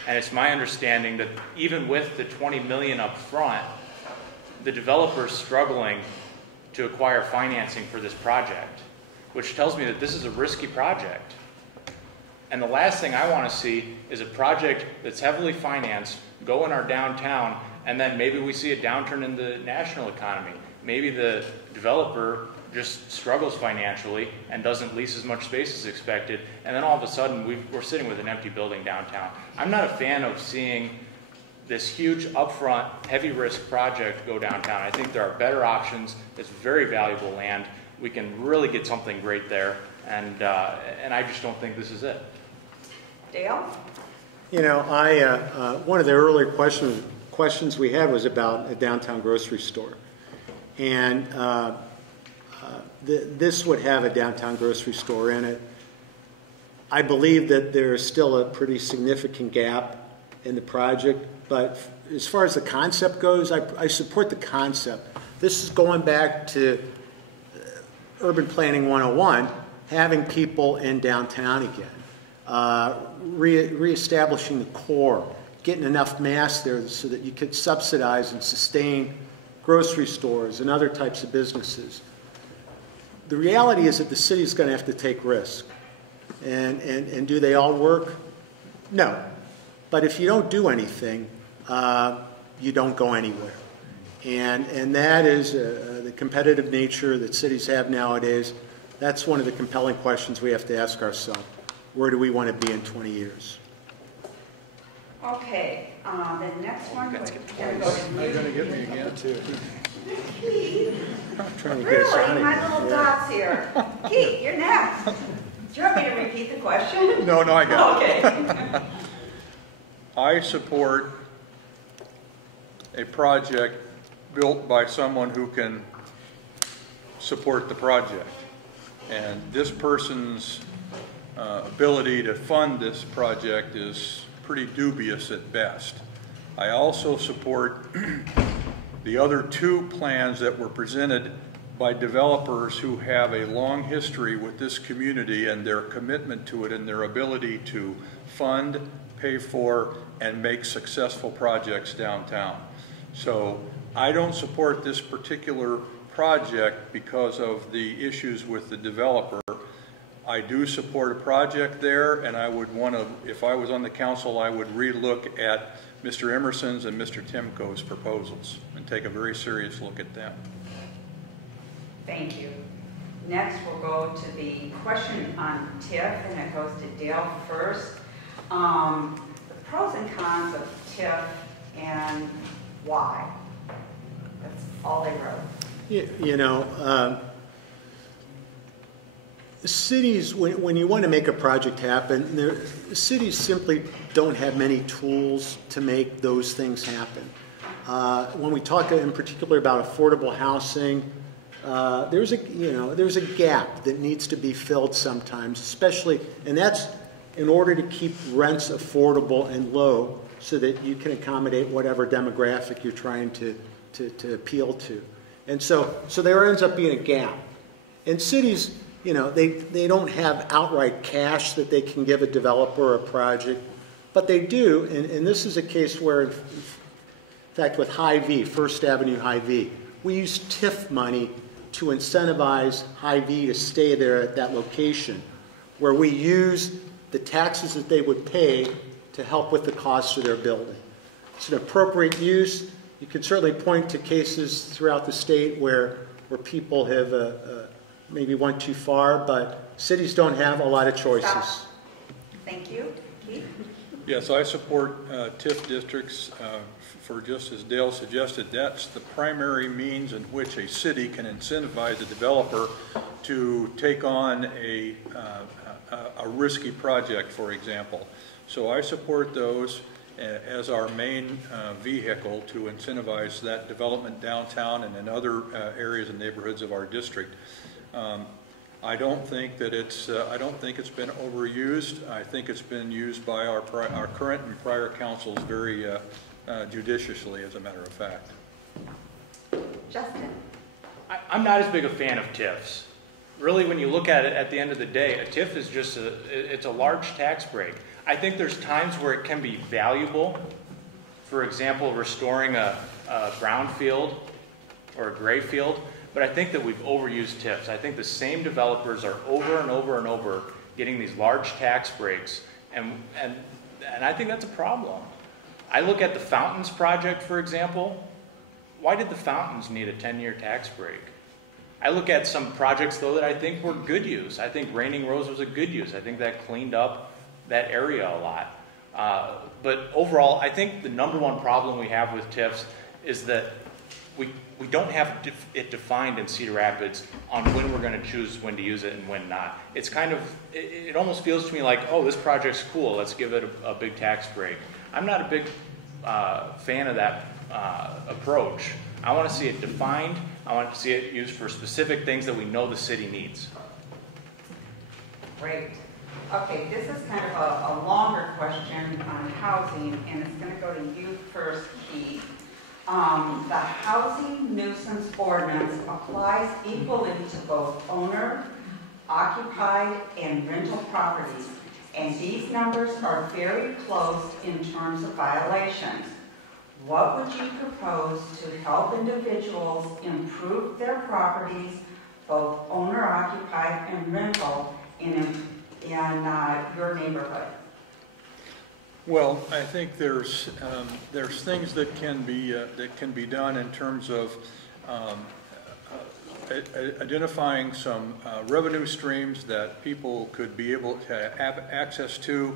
And it's my understanding that even with the $20 million up front, the developer is struggling to acquire financing for this project, which tells me that this is a risky project. And the last thing I want to see is a project that's heavily financed go in our downtown, and then maybe we see a downturn in the national economy. Maybe the developer just struggles financially and doesn't lease as much space as expected, and then all of a sudden we're sitting with an empty building downtown. I'm not a fan of seeing this huge upfront, heavy risk project go downtown. I think there are better options. It's very valuable land. We can really get something great there, and I just don't think this is it. Dale? You know, one of the earlier questions we had was about a downtown grocery store. And this would have a downtown grocery store in it. I believe that there is still a pretty significant gap in the project, but as far as the concept goes, I support the concept. This is going back to Urban Planning 101, having people in downtown again, reestablishing the core, getting enough mass there so that you could subsidize and sustain grocery stores and other types of businesses. The reality is that the city is going to have to take risk. And do they all work? No. But if you don't do anything, you don't go anywhere. And that is the competitive nature that cities have nowadays. That's one of the compelling questions we have to ask ourselves. Where do we want to be in 20 years? Okay, the next one. You're going to get me again, too. Keith, I'm trying to get us out really, of my here. little dots here. Keith, you're next. Do you want me to repeat the question? No, I got it. Okay. I support a project built by someone who can support the project. And this person's ability to fund this project is pretty dubious at best. I also support the other two plans that were presented by developers who have a long history with this community and their commitment to it and their ability to fund, pay for, and make successful projects downtown. So I don't support this particular project because of the issues with the developer. I do support a project there, and I would want to, if I was on the council, I would relook at Mr. Emerson's and Mr. Timko's proposals and take a very serious look at them. Thank you. Next, we'll go to the question on TIF, and it goes to Dale first. The pros and cons of TIF and why. That's all they wrote. You know, cities, when you want to make a project happen, cities simply don't have many tools to make those things happen. When we talk in particular about affordable housing, there's a gap that needs to be filled sometimes, especially, and that's in order to keep rents affordable and low so that you can accommodate whatever demographic you're trying to appeal to. And so there ends up being a gap. And cities, they don't have outright cash that they can give a developer or a project, but they do, and this is a case where, in fact, with Hy-V, First Avenue Hy-V, we use TIF money to incentivize Hy-V to stay there at that location, where we use the taxes that they would pay to help with the cost of their building. It's an appropriate use. You can certainly point to cases throughout the state where people have maybe went too far, but cities don't have a lot of choices. Stop. Thank you. Keith? Yes, I support TIF districts for, just as Dale suggested, that's the primary means in which a city can incentivize a developer to take on a risky project, for example. So I support those as our main vehicle to incentivize that development downtown and in other areas and neighborhoods of our district. I don't think that it's been overused. I think it's been used by our current and prior councils very judiciously, as a matter of fact. Justin? I'm not as big a fan of TIFs. Really, when you look at it at the end of the day, a TIF is just it's a large tax break. I think there's times where it can be valuable. For example, restoring a brown field or a gray field. But I think that we've overused TIFs. I think the same developers are over and over and over getting these large tax breaks, and I think that's a problem. I look at the Fountains project, for example. Why did the Fountains need a 10-year tax break? I look at some projects, though, that I think were good use. I think Raining Rose was a good use. I think that cleaned up that area a lot. But overall, I think the number one problem we have with TIFs is that we don't have it defined in Cedar Rapids on when we're going to choose when to use it and when not. It's kind of, it almost feels to me like, oh, this project's cool, let's give it a big tax break. I'm not a big fan of that approach. I want to see it defined. I want to see it used for specific things that we know the city needs. Great. Okay, this is kind of a longer question on housing, and it's going to go to you first, Keith. The housing nuisance ordinance applies equally to both owner, occupied, and rental properties, and these numbers are very close in terms of violations. What would you propose to help individuals improve their properties, both owner-occupied and rental, in your neighborhood? Well, I think there's things that can be done in terms of identifying some revenue streams that people could be able to have access to.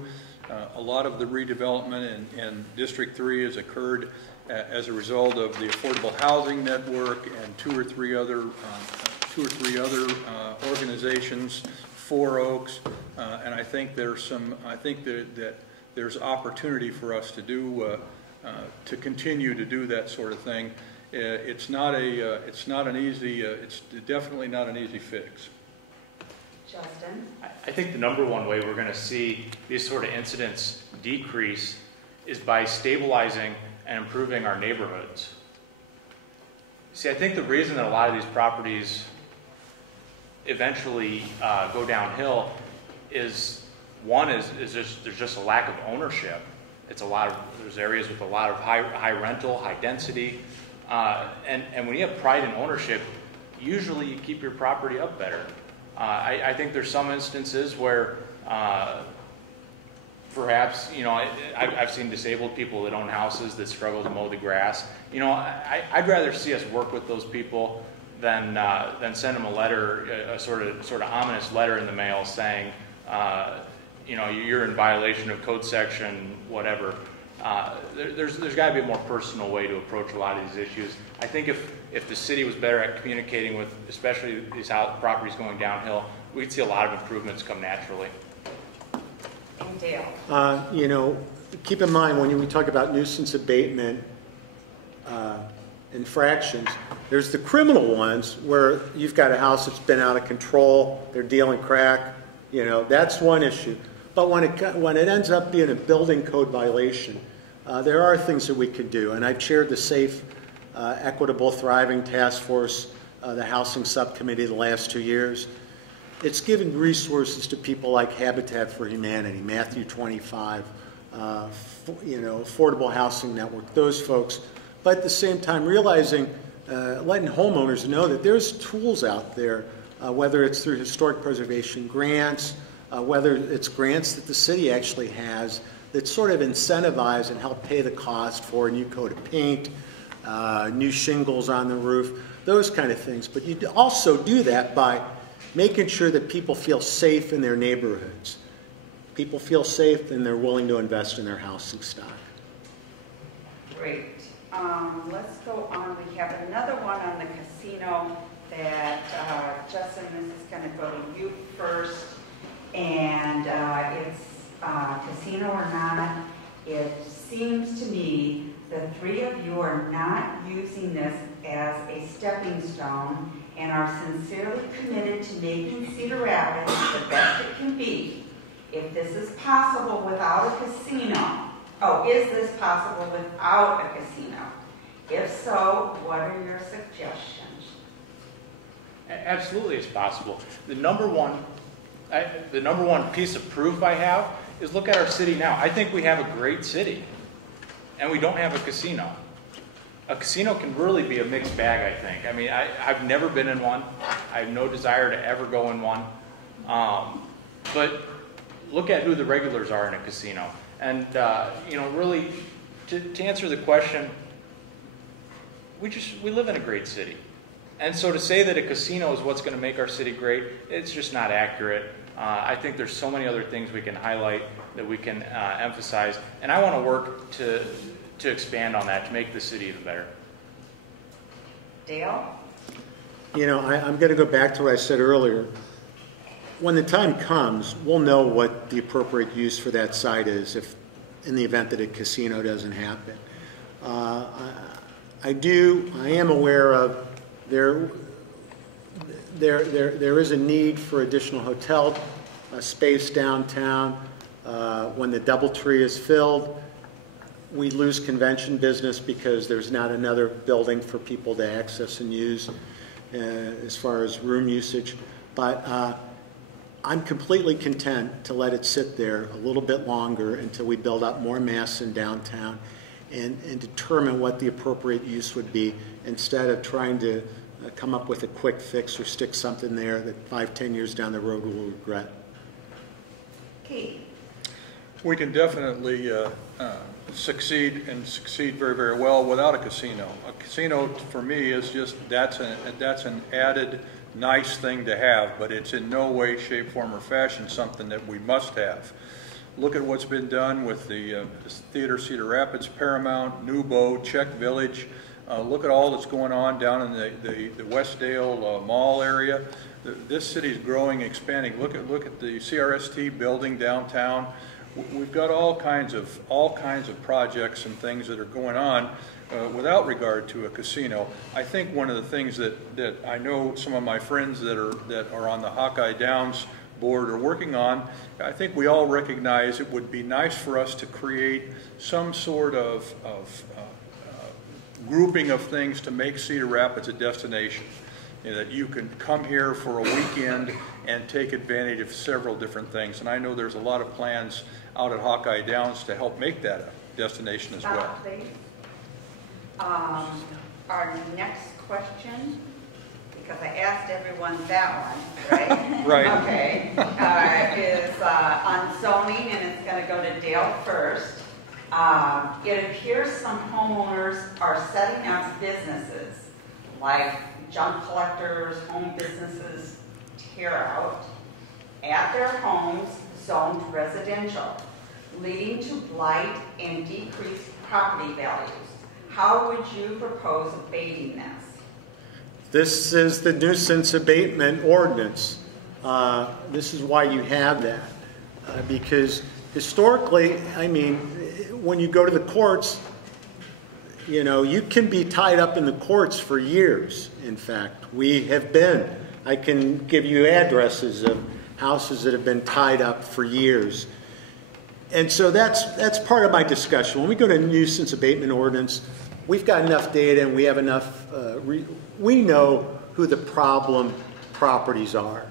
A lot of the redevelopment in District 3 has occurred as a result of the Affordable Housing Network and two or three other organizations, Four Oaks, and I think that there's opportunity for us to do to continue to do that sort of thing. It's definitely not an easy fix. Justin? I think the number one way we're going to see these sort of incidents decrease is by stabilizing and improving our neighborhoods. See, I think the reason that a lot of these properties eventually go downhill is, one is there's just a lack of ownership. There's areas with a lot of high rental, high density, and when you have pride in ownership, usually you keep your property up better. I think there's some instances where perhaps, I've seen disabled people that own houses that struggle to mow the grass. I'd rather see us work with those people than send them a letter, a sort of ominous letter in the mail saying, you're in violation of code section, whatever. there's got to be a more personal way to approach a lot of these issues. I think if the city was better at communicating with, especially these properties going downhill, we'd see a lot of improvements come naturally. And Dale. You know, keep in mind when we talk about nuisance abatement infractions, there's the criminal ones where you've got a house that's been out of control, they're dealing crack, you know, that's one issue. But when it ends up being a building code violation, there are things that we could do. And I've chaired the Safe, Equitable, Thriving Task Force, the Housing Subcommittee the last 2 years. It's given resources to people like Habitat for Humanity, Matthew 25, you know, Affordable Housing Network, those folks. But at the same time, realizing, letting homeowners know that there's tools out there, whether it's through historic preservation grants, whether it's grants that the city actually has that sort of incentivize and help pay the cost for a new coat of paint, new shingles on the roof, those kind of things. But you also do that by making sure that people feel safe in their neighborhoods. People feel safe and they're willing to invest in their housing stock. Great. Let's go on. We have another one on the casino that, Justin, this is going to go to you first. And it's casino or not, it seems to me the three of you are not using this as a stepping stone and are sincerely committed to making Cedar Rapids the best it can be. If this is possible without a casino, is this possible without a casino? If so, what are your suggestions? Absolutely, it's possible. The number one piece of proof I have is look at our city now. I think we have a great city, and we don't have a casino. A casino can really be a mixed bag, I think. I mean, I've never been in one. I have no desire to ever go in one. But look at who the regulars are in a casino. And, you know, really, to answer the question, we live in a great city. And so to say that a casino is what's going to make our city great, it's just not accurate. I think there's so many other things we can highlight that we can emphasize. And I want to work to expand on that, to make the city even better. Dale? You know, I'm going to go back to what I said earlier. When the time comes, we'll know what the appropriate use for that site is if, in the event that a casino doesn't happen. I am aware of there is a need for additional hotel space downtown. When the DoubleTree is filled, we lose convention business because there's not another building for people to access and use as far as room usage. But I'm completely content to let it sit there a little bit longer until we build up more mass in downtown and determine what the appropriate use would be instead of trying to come up with a quick fix or stick something there that 5-10 years down the road we'll regret. Keith? We can definitely succeed and succeed very, very well without a casino. A casino for me is just, that's an added nice thing to have, but it's in no way, shape, form, or fashion something that we must have. Look at what's been done with the Theater Cedar Rapids, Paramount, Nubo, Czech Village. Look at all that's going on down in the Westdale Mall area. This city's growing, expanding. Look at the CRST building downtown. We've got all kinds of projects and things that are going on without regard to a casino. I think one of the things that I know some of my friends that are on the Hawkeye Downs board are working on, I think we all recognize it would be nice for us to create some sort of grouping of things to make Cedar Rapids a destination. You know, that you can come here for a weekend and take advantage of several different things. And I know there's a lot of plans out at Hawkeye Downs to help make that a destination as well. Please. Our next question, because I asked everyone that one, right? Right. Okay, is on zoning, and it's going to go to Dale first. It appears some homeowners are setting up businesses like junk collectors, home businesses, tear out, at their homes zoned residential. leading to blight and decreased property values. How would you propose abating this? This is the nuisance abatement ordinance. This is why you have that. Because historically, I mean, when you go to the courts, you know, you can be tied up in the courts for years. In fact, we have been. I can give you addresses of houses that have been tied up for years. And so that's part of my discussion. When we go to nuisance abatement ordinance, we've got enough data and we have enough, we know who the problem properties are.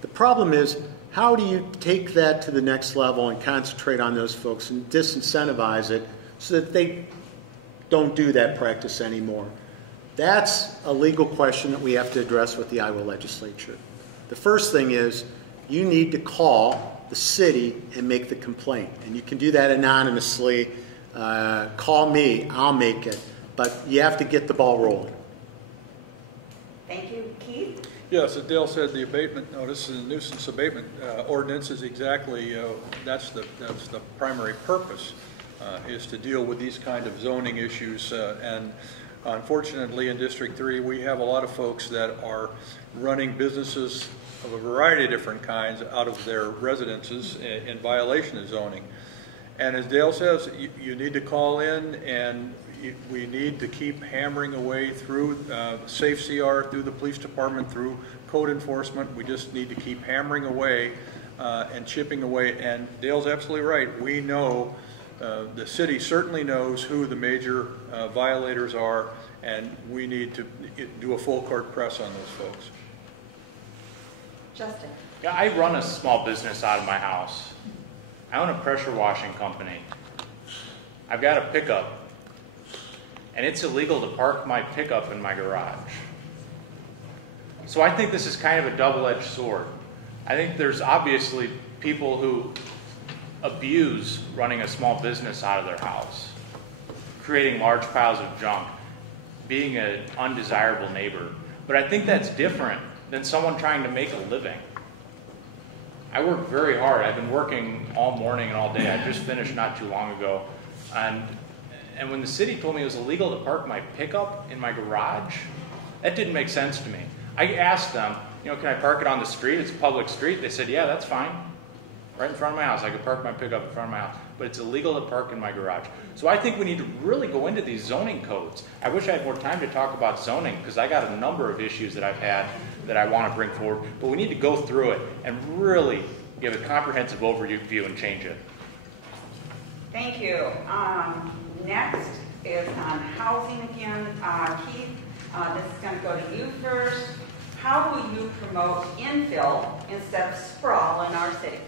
The problem is, how do you take that to the next level and concentrate on those folks and disincentivize it so that they don't do that practice anymore? That's a legal question that we have to address with the Iowa legislature. The first thing is, you need to call the city and make the complaint. And you can do that anonymously. Call me, I'll make it. But you have to get the ball rolling. Thank you. Keith? Yes, as Dale said, the abatement notice and the nuisance abatement ordinance is exactly, that's the primary purpose, is to deal with these kind of zoning issues. And unfortunately, in District 3, we have a lot of folks that are running businesses of a variety of different kinds out of their residences in violation of zoning. And as Dale says, you need to call in, and we need to keep hammering away through Safe CR, through the police department, through code enforcement. We just need to keep hammering away and chipping away. And Dale's absolutely right. We know, the city certainly knows who the major violators are, and we need to do a full court press on those folks. Justin? Yeah, I run a small business out of my house. I own a pressure washing company. I've got a pickup, and it's illegal to park my pickup in my garage. So I think this is kind of a double-edged sword. I think there's obviously people who abuse running a small business out of their house, creating large piles of junk, being an undesirable neighbor. But I think that's different than someone trying to make a living. I work very hard. I've been working all morning and all day. I just finished not too long ago. And when the city told me it was illegal to park my pickup in my garage, that didn't make sense to me. I asked them, you know, can I park it on the street? It's a public street. They said, yeah, that's fine. Right in front of my house. I could park my pickup in front of my house. But it's illegal to park in my garage. So I think we need to really go into these zoning codes. I wish I had more time to talk about zoning, because I got a number of issues that I've had that I want to bring forward. But we need to go through it and really give a comprehensive overview and change it. Thank you. Next is on housing again. Keith, this is going to go to you first. How will you promote infill instead of sprawl in our city?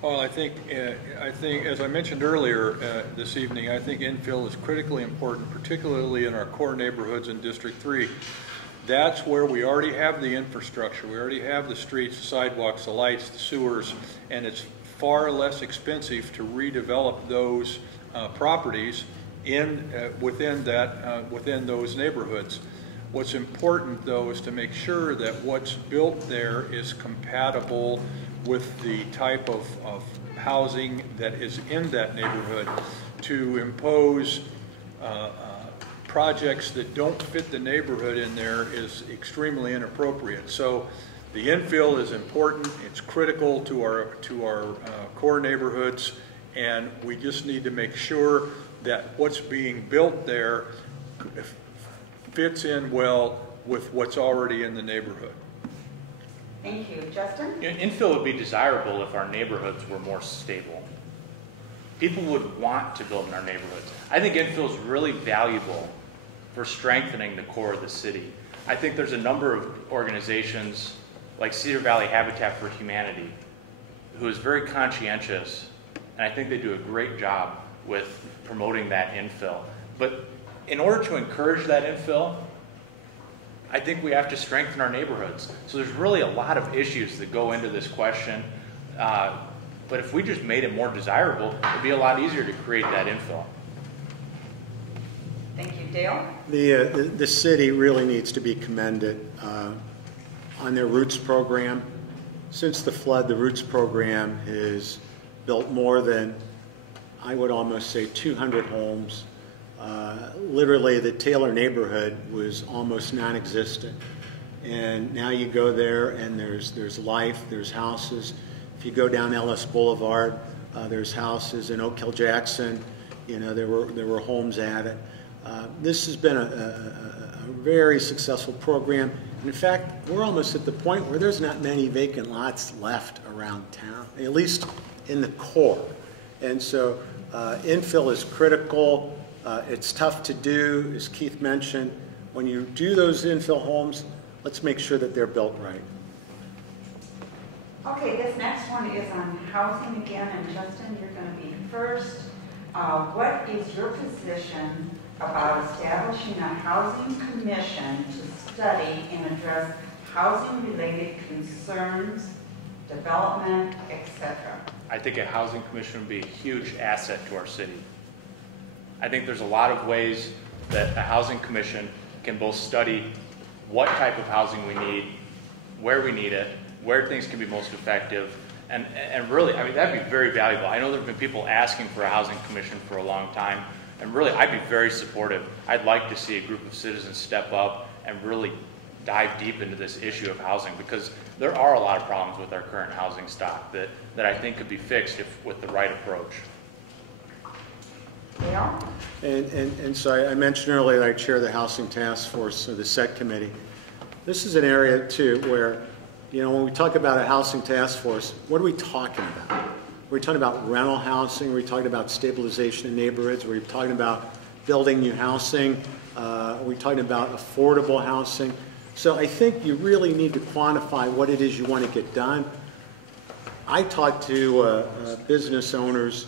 Well, I think, as I mentioned earlier this evening, I think infill is critically important, particularly in our core neighborhoods in District 3. That's where we already have the infrastructure. We already have the streets, the sidewalks, the lights, the sewers, and it's far less expensive to redevelop those properties within those neighborhoods. What's important, though, is to make sure that what's built there is compatible with the type of housing that is in that neighborhood. To impose projects that don't fit the neighborhood in there is extremely inappropriate. So the infill is important. It's critical to our core neighborhoods, and we just need to make sure that what's being built there fits in well with what's already in the neighborhood. Thank you. Justin? You know, infill would be desirable if our neighborhoods were more stable. People would want to build in our neighborhoods. I think infill is really valuable for strengthening the core of the city. I think there's a number of organizations like Cedar Valley Habitat for Humanity who is very conscientious, and I think they do a great job with promoting that infill. But in order to encourage that infill, I think we have to strengthen our neighborhoods. So there's really a lot of issues that go into this question. But if we just made it more desirable, it'd be a lot easier to create that infill. Thank you. Dale? The city really needs to be commended on their Roots program. Since the flood, the Roots program has built more than I would almost say 200 homes. Literally, the Taylor neighborhood was almost non-existent. And now you go there and there's life, there's houses. If you go down Ellis Boulevard, there's houses. In Oak Hill Jackson, you know, there were homes added. This has been a very successful program. And in fact, we're almost at the point where there's not many vacant lots left around town, at least in the core. And so infill is critical. It's tough to do, as Keith mentioned. When you do those infill homes, let's make sure that they're built right. Okay, this next one is on housing again, and Justin, you're going to be first. What is your position about establishing a housing commission to study and address housing-related concerns, development, etc.? I think a housing commission would be a huge asset to our city. I think there's a lot of ways that a housing commission can both study what type of housing we need, where we need it, where things can be most effective, and really, I mean, that'd be very valuable. I know there have been people asking for a housing commission for a long time, and really, I'd be very supportive. I'd like to see a group of citizens step up and really dive deep into this issue of housing, because there are a lot of problems with our current housing stock that I think could be fixed with the right approach. Yeah. And so I mentioned earlier that I chair the Housing Task Force, or the SET Committee. This is an area, too, where, you know, when we talk about a housing task force, what are we talking about? Are we talking about rental housing? Are we talking about stabilization in neighborhoods? Are we talking about building new housing? Are we talking about affordable housing? So I think you really need to quantify what it is you want to get done. I talk to business owners,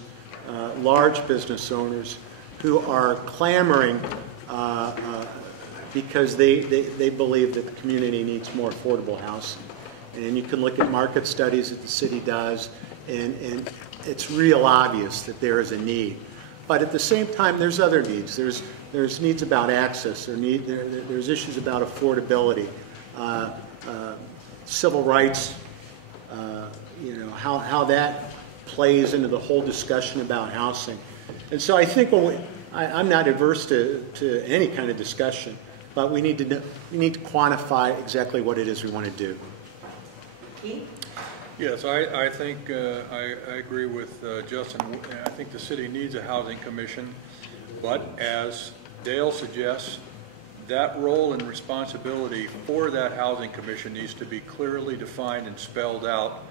large business owners, who are clamoring because they believe that the community needs more affordable housing. And you can look at market studies that the city does, and it's real obvious that there is a need. But at the same time, there's other needs. There's needs about access. There's issues about affordability, civil rights. You know how that plays into the whole discussion about housing. And so I think I'm not averse to any kind of discussion, but we need to quantify exactly what it is we want to do. Keith? Yes, I think I agree with Justin. I think the city needs a housing commission, but as Dale suggests, that role and responsibility for that housing commission needs to be clearly defined and spelled out,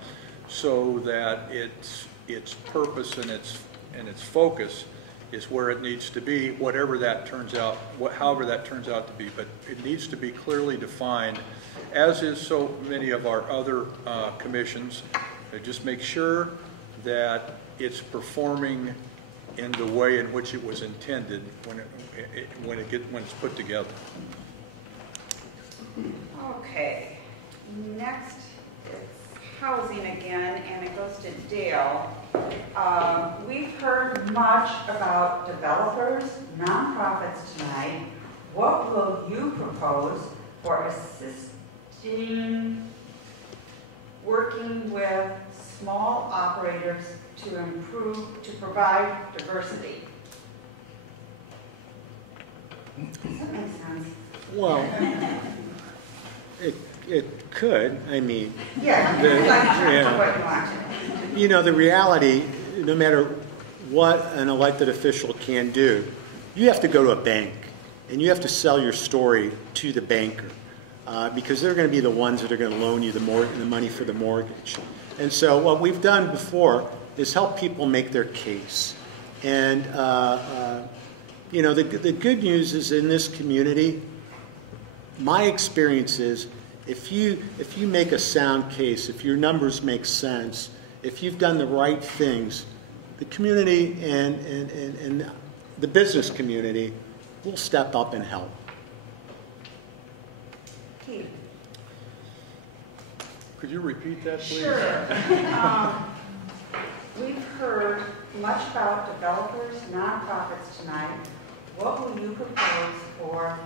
so that its purpose and its focus is where it needs to be, whatever that turns out, however that turns out to be. But it needs to be clearly defined, as is so many of our other commissions. Just make sure that it's performing in the way in which it was intended when it's put together. Okay, next it's housing again, and it goes to Dale. We've heard much about developers, nonprofits tonight. What will you propose for assisting working with small operators to provide diversity? Does that make sense? Well, it could. I mean, Yeah, what you want. You know, the reality, no matter what an elected official can do, you have to go to a bank and you have to sell your story to the banker because they're going to be the ones that are going to loan you the money for the mortgage. And so what we've done before is help people make their case. And, you know, the good news is in this community, my experience is if you make a sound case, if your numbers make sense, if you've done the right things, the community and the business community will step up and help. Keith? Could you repeat that, please? Sure. We've heard much about developers, nonprofits tonight. What will you propose for,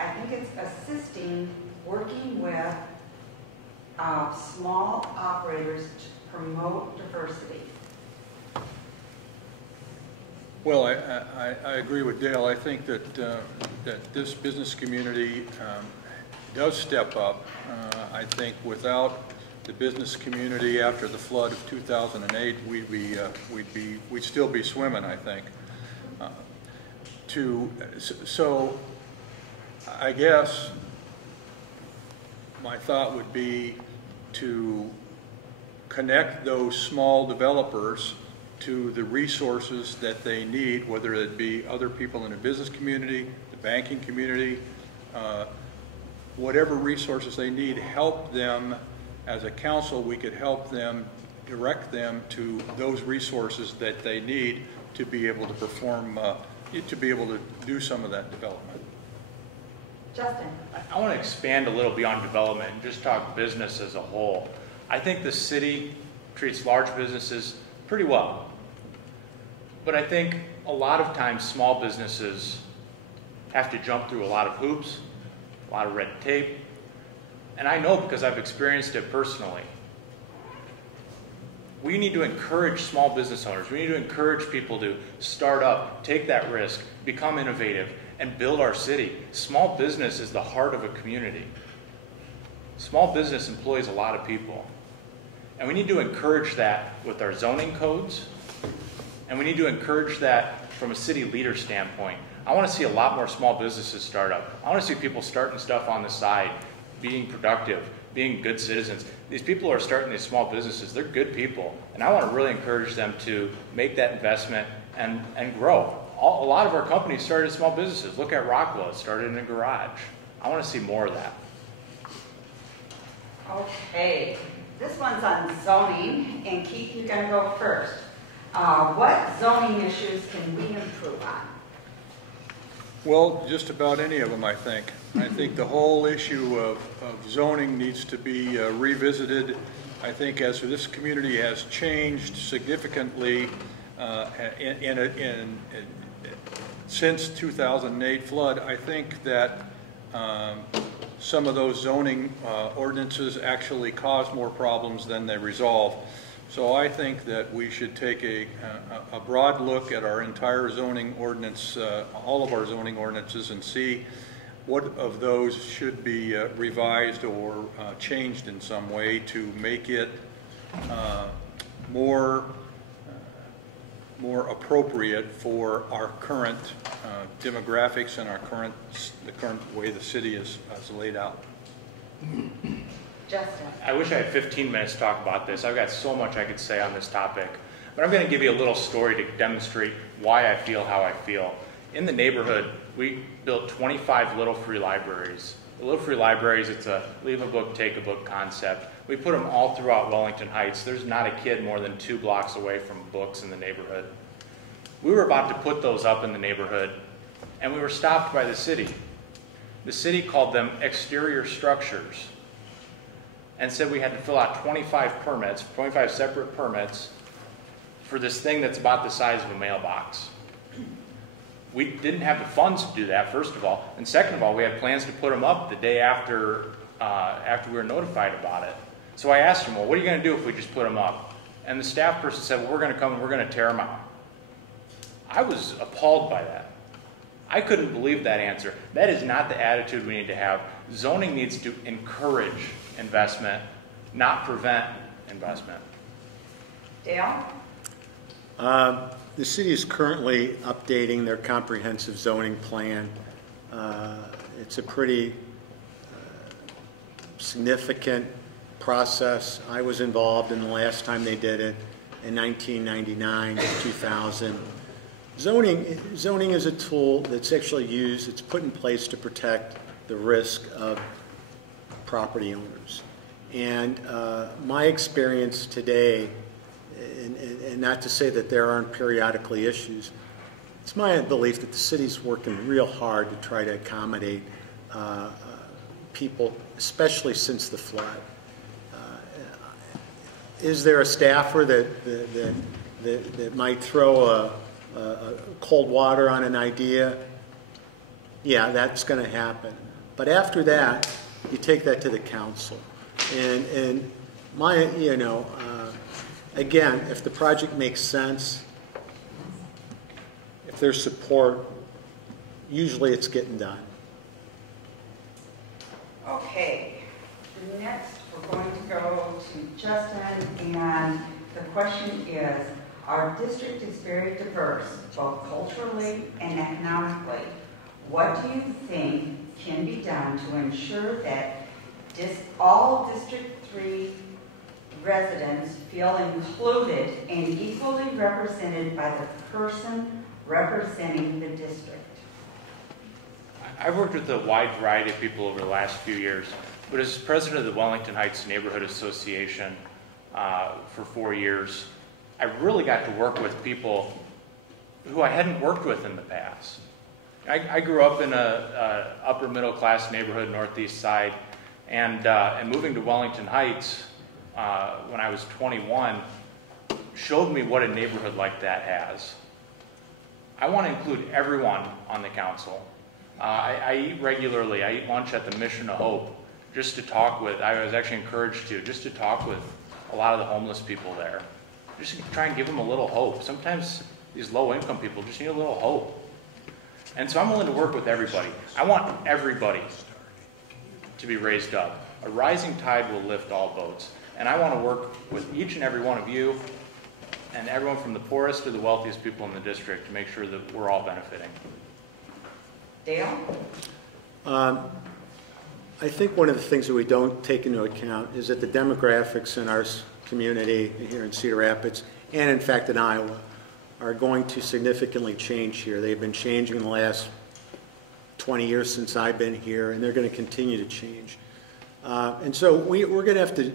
I think it's assisting, working with small operators to promote diversity? Well, I agree with Dale. I think that that this business community does step up. I think without the business community after the flood of 2008, we'd still be swimming, I think. So I guess my thought would be to connect those small developers to the resources that they need, whether it be other people in the business community, the banking community, whatever resources they need, help them. As a council, we could help them, direct them to those resources that they need to be able to perform, to be able to do some of that development. Justin. I want to expand a little beyond development and just talk business as a whole. I think the city treats large businesses pretty well. But I think a lot of times small businesses have to jump through a lot of hoops, a lot of red tape. And I know because I've experienced it personally. We need to encourage small business owners. We need to encourage people to start up, take that risk, become innovative, and build our city. Small business is the heart of a community. Small business employs a lot of people. And we need to encourage that with our zoning codes. And we need to encourage that from a city leader standpoint. I want to see a lot more small businesses start up. I want to see people starting stuff on the side, being productive, being good citizens. These people who are starting these small businesses, they're good people. And I want to really encourage them to make that investment and grow. A lot of our companies started as small businesses. Look at Rockwell, it started in a garage. I want to see more of that. Okay, this one's on zoning, and Keith, you're going to go first. What zoning issues can we improve on? Well, just about any of them, I think. I think the whole issue of zoning needs to be revisited. I think as this community has changed significantly since 2008 flood, I think that some of those zoning ordinances actually cause more problems than they resolve. So I think that we should take a broad look at our entire zoning ordinance, all of our zoning ordinances, and see what of those should be revised or changed in some way to make it more appropriate for our current demographics and the current way the city is laid out. Justin. I wish I had 15 minutes to talk about this. I've got so much I could say on this topic. But I'm going to give you a little story to demonstrate why I feel how I feel. In the neighborhood, we built 25 little free libraries. The little free libraries, it's a leave a book, take a book concept. We put them all throughout Wellington Heights. There's not a kid more than 2 blocks away from books in the neighborhood. We were about to put those up in the neighborhood, and we were stopped by the city. The city called them exterior structures, and said we had to fill out 25 separate permits for this thing that's about the size of a mailbox. We didn't have the funds to do that, first of all. And second of all, we had plans to put them up the day after we were notified about it. So I asked them, well, what are you going to do if we just put them up? And the staff person said, well, we're going to come and we're going to tear them out. I was appalled by that. I couldn't believe that answer. That is not the attitude we need to have. Zoning needs to encourage investment, not prevent investment. Dale? The city is currently updating their comprehensive zoning plan. It's a pretty significant process. I was involved in the last time they did it in 1999 to 2000. Zoning is a tool that's actually used, it's put in place to protect the risk of property owners. And my experience today, and not to say that there aren't periodically issues, it's my belief that the city's working real hard to try to accommodate people, especially since the flood. Is there a staffer that might throw a cold water on an idea? Yeah, that's going to happen. But after that, you take that to the council. And my, again, if the project makes sense, if there's support, usually it's getting done. Okay, next we're going to go to Justin, and the question is, our district is very diverse, both culturally and economically. What do you think can be done to ensure that all District 3 residents feel included and equally represented by the person representing the district? I've worked with a wide variety of people over the last few years, but as president of the Wellington Heights Neighborhood Association for 4 years, I really got to work with people who I hadn't worked with in the past. I grew up in a upper middle class neighborhood, northeast side, and moving to Wellington Heights when I was 21 showed me what a neighborhood like that has. I want to include everyone on the council. I eat regularly. I eat lunch at the Mission of Hope just to talk with, I was actually encouraged to, just to talk with a lot of the homeless people there. Just to try and give them a little hope. Sometimes these low-income people just need a little hope. And so I'm willing to work with everybody. I want everybody to be raised up. A rising tide will lift all boats. And I want to work with each and every one of you and everyone from the poorest to the wealthiest people in the district to make sure that we're all benefiting. Dale? I think one of the things that we don't take into account is that the demographics in our community here in Cedar Rapids, and in fact in Iowa, are going to significantly change here. They've been changing in the last 20 years since I've been here, and they're going to continue to change. And so we're going to have to,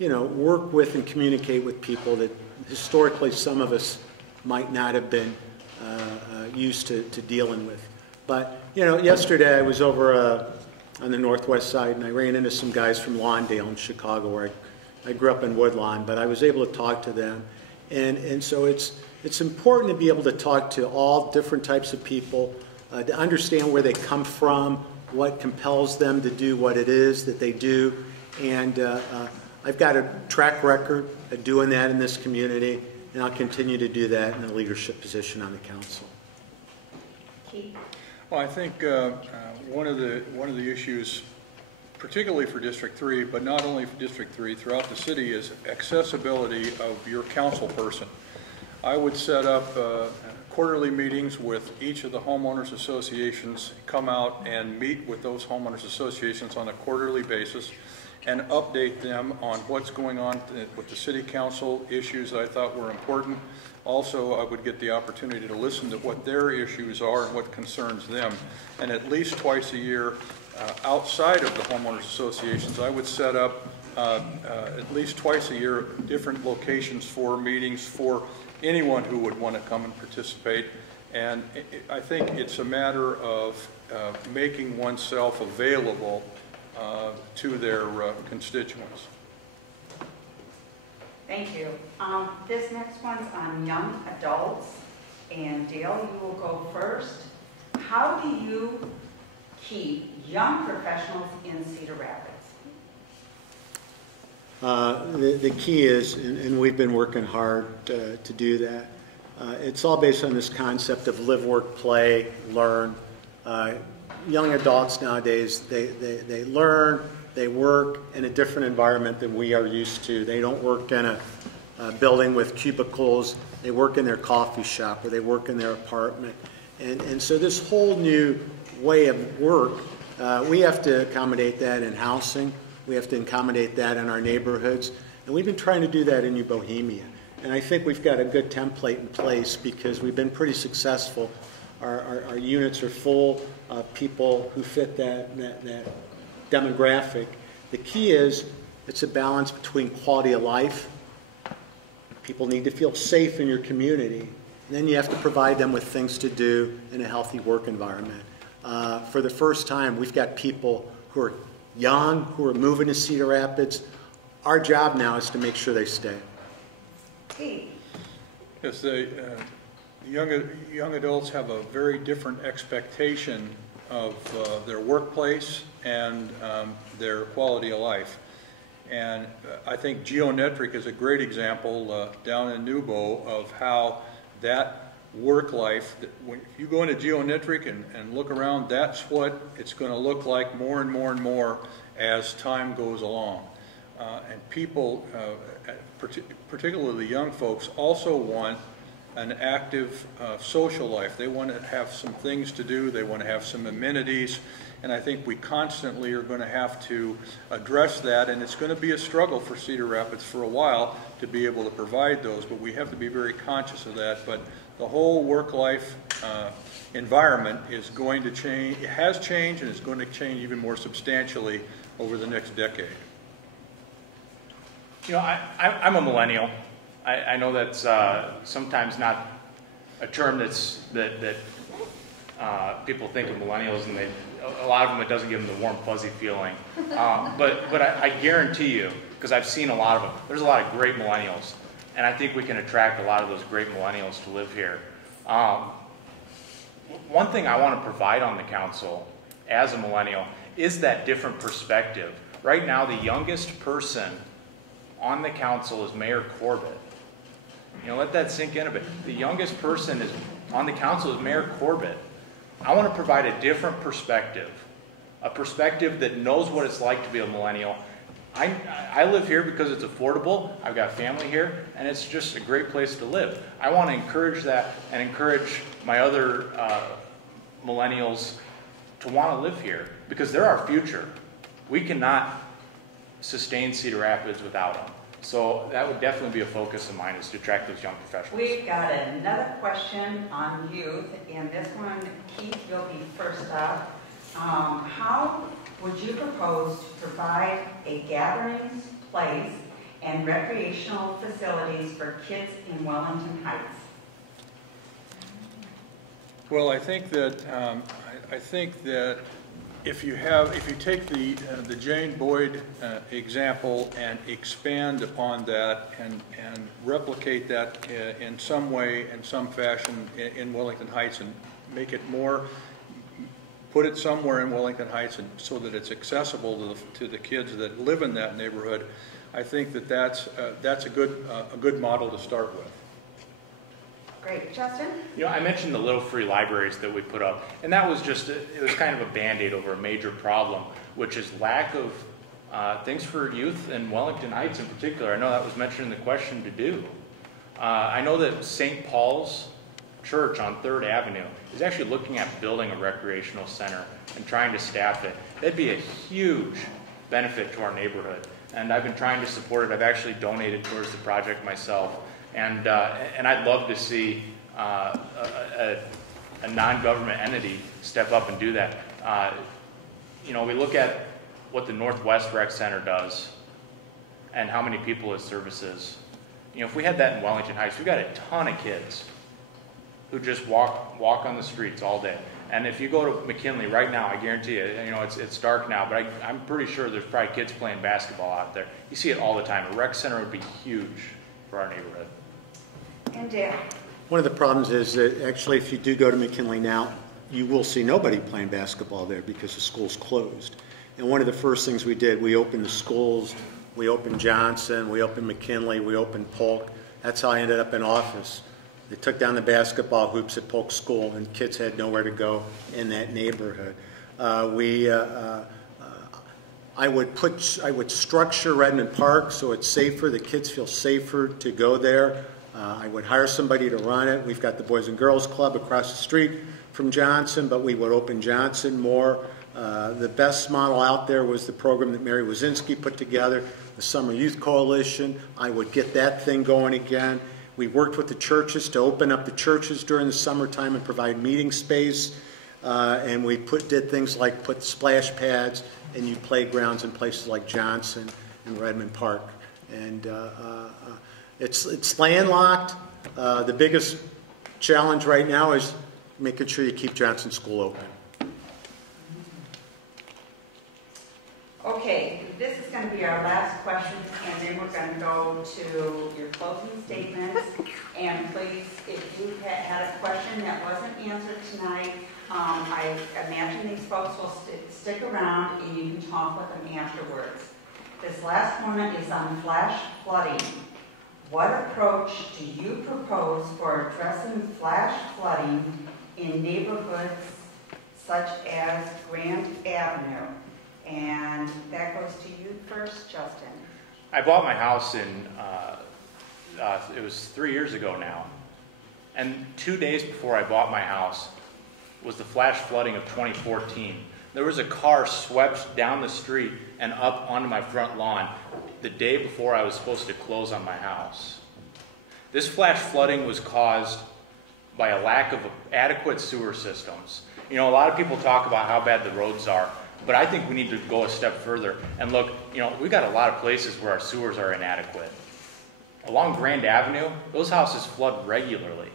work with and communicate with people that historically some of us might not have been used to dealing with. But, yesterday I was over on the northwest side, and I ran into some guys from Lawndale in Chicago, where I grew up in Woodlawn, but I was able to talk to them. And so it's important to be able to talk to all different types of people, to understand where they come from, what compels them to do what it is that they do. And I've got a track record of doing that in this community, and I'll continue to do that in a leadership position on the council. Keith? Well, I think one of the issues, particularly for District 3, but not only for District 3, throughout the city, is accessibility of your council person. I would set up quarterly meetings with each of the homeowners associations, come out and meet with those homeowners associations on a quarterly basis and update them on what's going on with the city council issues that I thought were important. Also, I would get the opportunity to listen to what their issues are and what concerns them. And at least twice a year, outside of the homeowners associations, I would set up at least twice a year different locations for meetings for anyone who would want to come and participate. And I think it's a matter of making oneself available to their constituents. Thank you. This next one's on young adults, and Dale, you will go first. How do you keep young professionals in Cedar Rapids? The key is, and we've been working hard to do that, it's all based on this concept of live, work, play, learn. Young adults nowadays, they learn, they work in a different environment than we are used to. They don't work in a building with cubicles. They work in their coffee shop, or they work in their apartment. And so this whole new way of work, we have to accommodate that in housing. We have to accommodate that in our neighborhoods. And we've been trying to do that in New Bohemia. And I think we've got a good template in place because we've been pretty successful. Our units are full of people who fit that demographic. The key is it's a balance between quality of life. People need to feel safe in your community. And then you have to provide them with things to do in a healthy work environment. For the first time, we've got people who are young, who are moving to Cedar Rapids. Our job now is to make sure they stay. Hey. Yes, young adults have a very different expectation of their workplace and their quality of life. And I think Geonetric is a great example down in Newbo of how that work life. That when you go into geometric and look around, that's what it's going to look like more and more and more as time goes along. And people, particularly young folks, also want an active social life. They want to have some things to do. They want to have some amenities. And I think we constantly are going to have to address that. And it's going to be a struggle for Cedar Rapids for a while to be able to provide those. But we have to be very conscious of that. But the whole work-life environment is going to change. It has changed, and it's going to change even more substantially over the next decade. You know, I'm a millennial. I know that's sometimes not a term that people think of millennials, and a lot of them, it doesn't give them the warm, fuzzy feeling. But I guarantee you, because I've seen a lot of them, there's a lot of great millennials, and I think we can attract a lot of those great millennials to live here. One thing I want to provide on the council as a millennial is that different perspective. Right now, the youngest person on the council is Mayor Corbett. You know, let that sink in a bit. The youngest person on the council is Mayor Corbett. I want to provide a different perspective, a perspective that knows what it's like to be a millennial. I live here because it's affordable. I've got family here, and it's just a great place to live. I want to encourage that and encourage my other millennials to want to live here because they're our future. We cannot sustain Cedar Rapids without them. So that would definitely be a focus of mine, is to attract those young professionals. We've got another question on youth, and this one, Keith, will be first up. How would you propose to provide a gatherings place and recreational facilities for kids in Wellington Heights? Well, I think that if you take the Jane Boyd example and expand upon that and replicate that in some way, in some fashion in Wellington Heights, and make it more, put it somewhere in Wellington Heights, and so that it's accessible to the kids that live in that neighborhood, I think that's a good model to start with. Great. Justin? You know, I mentioned the little free libraries that we put up, and that was just, it was kind of a Band-Aid over a major problem, which is lack of things for youth in Wellington Heights in particular. I know that was mentioned in the question to do. I know that St. Paul's Church on 3rd Avenue is actually looking at building a recreational center and trying to staff it. That'd be a huge benefit to our neighborhood, and I've been trying to support it. I've actually donated towards the project myself. And I'd love to see a non-government entity step up and do that. You know, we look at what the Northwest Rec Center does and how many people it services. You know, if we had that in Wellington Heights, we've got a ton of kids who just walk on the streets all day. And if you go to McKinley right now, I guarantee you know, it's dark now, but I'm pretty sure there's probably kids playing basketball out there. You see it all the time. A rec center would be huge for our neighborhood. And Dale? One of the problems is that actually if you do go to McKinley now, you will see nobody playing basketball there because the school's closed. And one of the first things we did, we opened the schools, we opened Johnson, we opened McKinley, we opened Polk. That's how I ended up in office. They took down the basketball hoops at Polk School, and kids had nowhere to go in that neighborhood. I would structure Redmond Park so it's safer, the kids feel safer to go there. I would hire somebody to run it. We've got the Boys and Girls Club across the street from Johnson, but we would open Johnson more. The best model out there was the program that Mary Wazinski put together, the Summer Youth Coalition. I would get that thing going again. We worked with the churches to open up the churches during the summertime and provide meeting space. And we did things like put splash pads in youth playgrounds in places like Johnson and Redmond Park. And it's landlocked. The biggest challenge right now is making sure you keep Johnson School open. Okay, this is going to be our last question, and then we're going to go to your closing statements. And please, if you had a question that wasn't answered tonight, I imagine these folks will stick around and you can talk with them afterwards. This last one is on flash flooding. What approach do you propose for addressing flash flooding in neighborhoods such as Grant Avenue? And that goes to you first, Justin. I bought my house it was 3 years ago now. And 2 days before I bought my house was the flash flooding of 2014. There was a car swept down the street and up onto my front lawn the day before I was supposed to close on my house. This flash flooding was caused by a lack of adequate sewer systems. You know, a lot of people talk about how bad the roads are, but I think we need to go a step further and look, you know, we've got a lot of places where our sewers are inadequate. Along Grand Avenue, those houses flood regularly.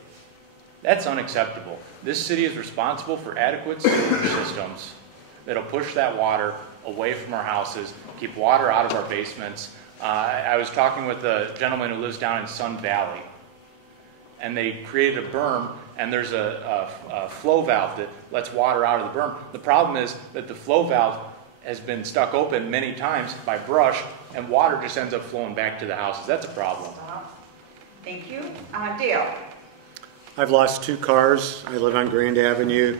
That's unacceptable. This city is responsible for adequate sewer systems that'll push that water away from our houses, keep water out of our basements. I was talking with a gentleman who lives down in Sun Valley, and they created a berm, and there's a flow valve that lets water out of the berm. The problem is that the flow valve has been stuck open many times by brush, and water just ends up flowing back to the houses. That's a problem. Thank you. Dale. I've lost 2 cars. I live on Grand Avenue.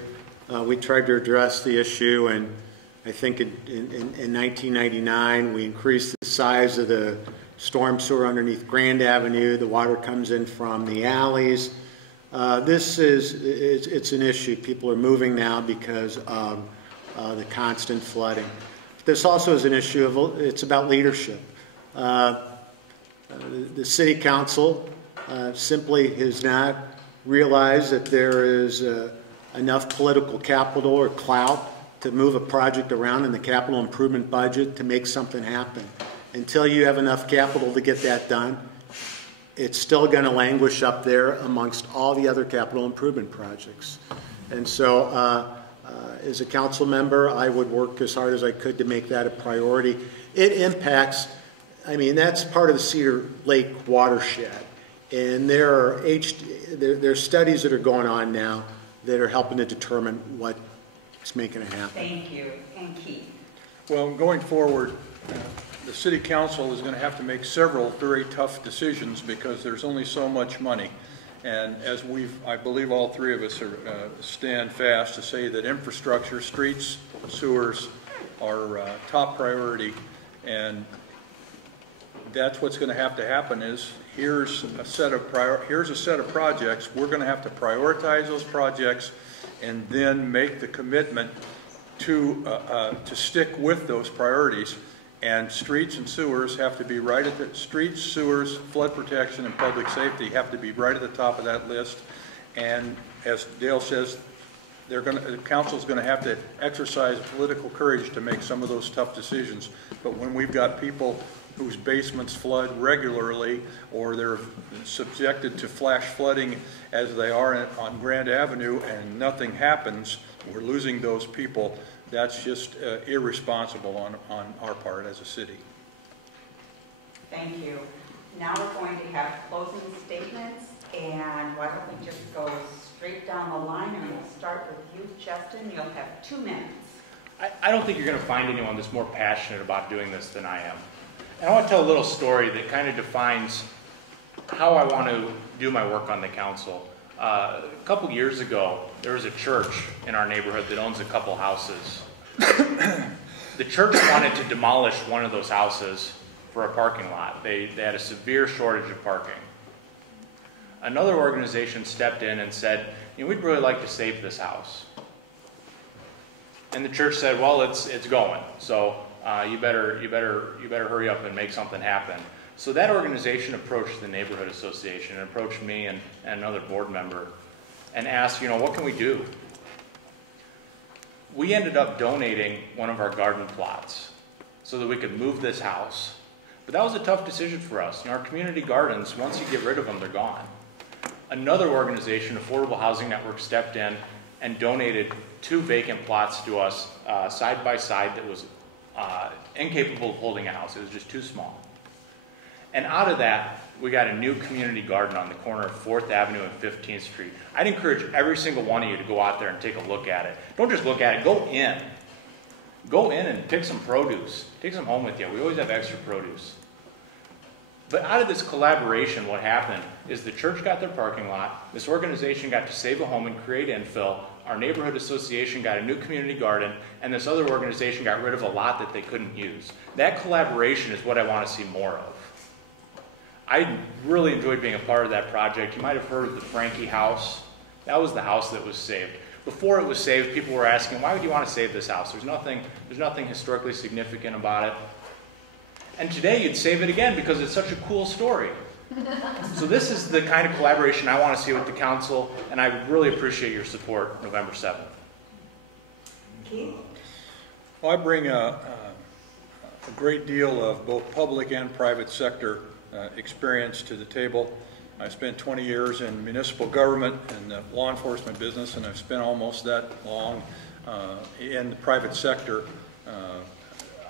We tried to address the issue, and I think in 1999 we increased the size of the storm sewer underneath Grand Avenue. The water comes in from the alleys. It's an issue. People are moving now because of the constant flooding. This also is an issue of, it's about leadership. The city council simply has not realized that there is enough political capital or clout to move a project around in the capital improvement budget to make something happen. Until you have enough capital to get that done, it's still going to languish up there amongst all the other capital improvement projects. And so as a council member, I would work as hard as I could to make that a priority. It impacts, I mean, that's part of the Cedar Lake watershed. And there are studies that are going on now that are helping to determine what's making it happen. Thank you. And Keith. Well, going forward, the city council is going to have to make several very tough decisions because there's only so much money. And as I believe all 3 of us stand fast to say that infrastructure, streets, sewers are top priority. And that's what's going to happen is here's a set of projects. We're going to have to prioritize those projects and then make the commitment to stick with those priorities. And streets and sewers have to be right at the streets, sewers, flood protection, and public safety have to be right at the top of that list. And as Dale says, the council's going to have to exercise political courage to make some of those tough decisions. But when we've got people whose basements flood regularly or they're subjected to flash flooding as they are on Grand Avenue and nothing happens, we're losing those people. That's just irresponsible on our part as a city. Thank you. Now we're going to have closing statements, and why don't we just go straight down the line, and we'll start with you, Justin. You'll have 2 minutes. I don't think you're going to find anyone that's more passionate about doing this than I am. And I want to tell a little story that kind of defines how I want to do my work on the council. A couple years ago, there was a church in our neighborhood that owns a couple houses. The church wanted to demolish one of those houses for a parking lot. They had a severe shortage of parking. Another organization stepped in and said, you know, we'd really like to save this house. And the church said, well, it's going, so you better hurry up and make something happen. So that organization approached the neighborhood association and approached me and another board member and asked, you know, what can we do? We ended up donating one of our garden plots so that we could move this house. But that was a tough decision for us. In our community gardens, once you get rid of them, they're gone. Another organization, Affordable Housing Network, stepped in and donated 2 vacant plots to us side by side that was incapable of holding a house. It was just too small. And out of that, we got a new community garden on the corner of 4th Avenue and 15th Street. I'd encourage every single one of you to go out there and take a look at it. Don't just look at it, go in. Go in and pick some produce. Take some home with you. We always have extra produce. But out of this collaboration, what happened is the church got their parking lot, this organization got to save a home and create infill, our neighborhood association got a new community garden, and this other organization got rid of a lot that they couldn't use. That collaboration is what I want to see more of. I really enjoyed being a part of that project. You might have heard of the Frankie house. That was the house that was saved. Before it was saved, people were asking, why would you want to save this house? There's nothing historically significant about it. And today you'd save it again because it's such a cool story. So this is the kind of collaboration I want to see with the council, and I really appreciate your support November 7th. Keith? Well, I bring a great deal of both public and private sector experience to the table. I spent 20 years in municipal government and the law enforcement business, and I've spent almost that long in the private sector.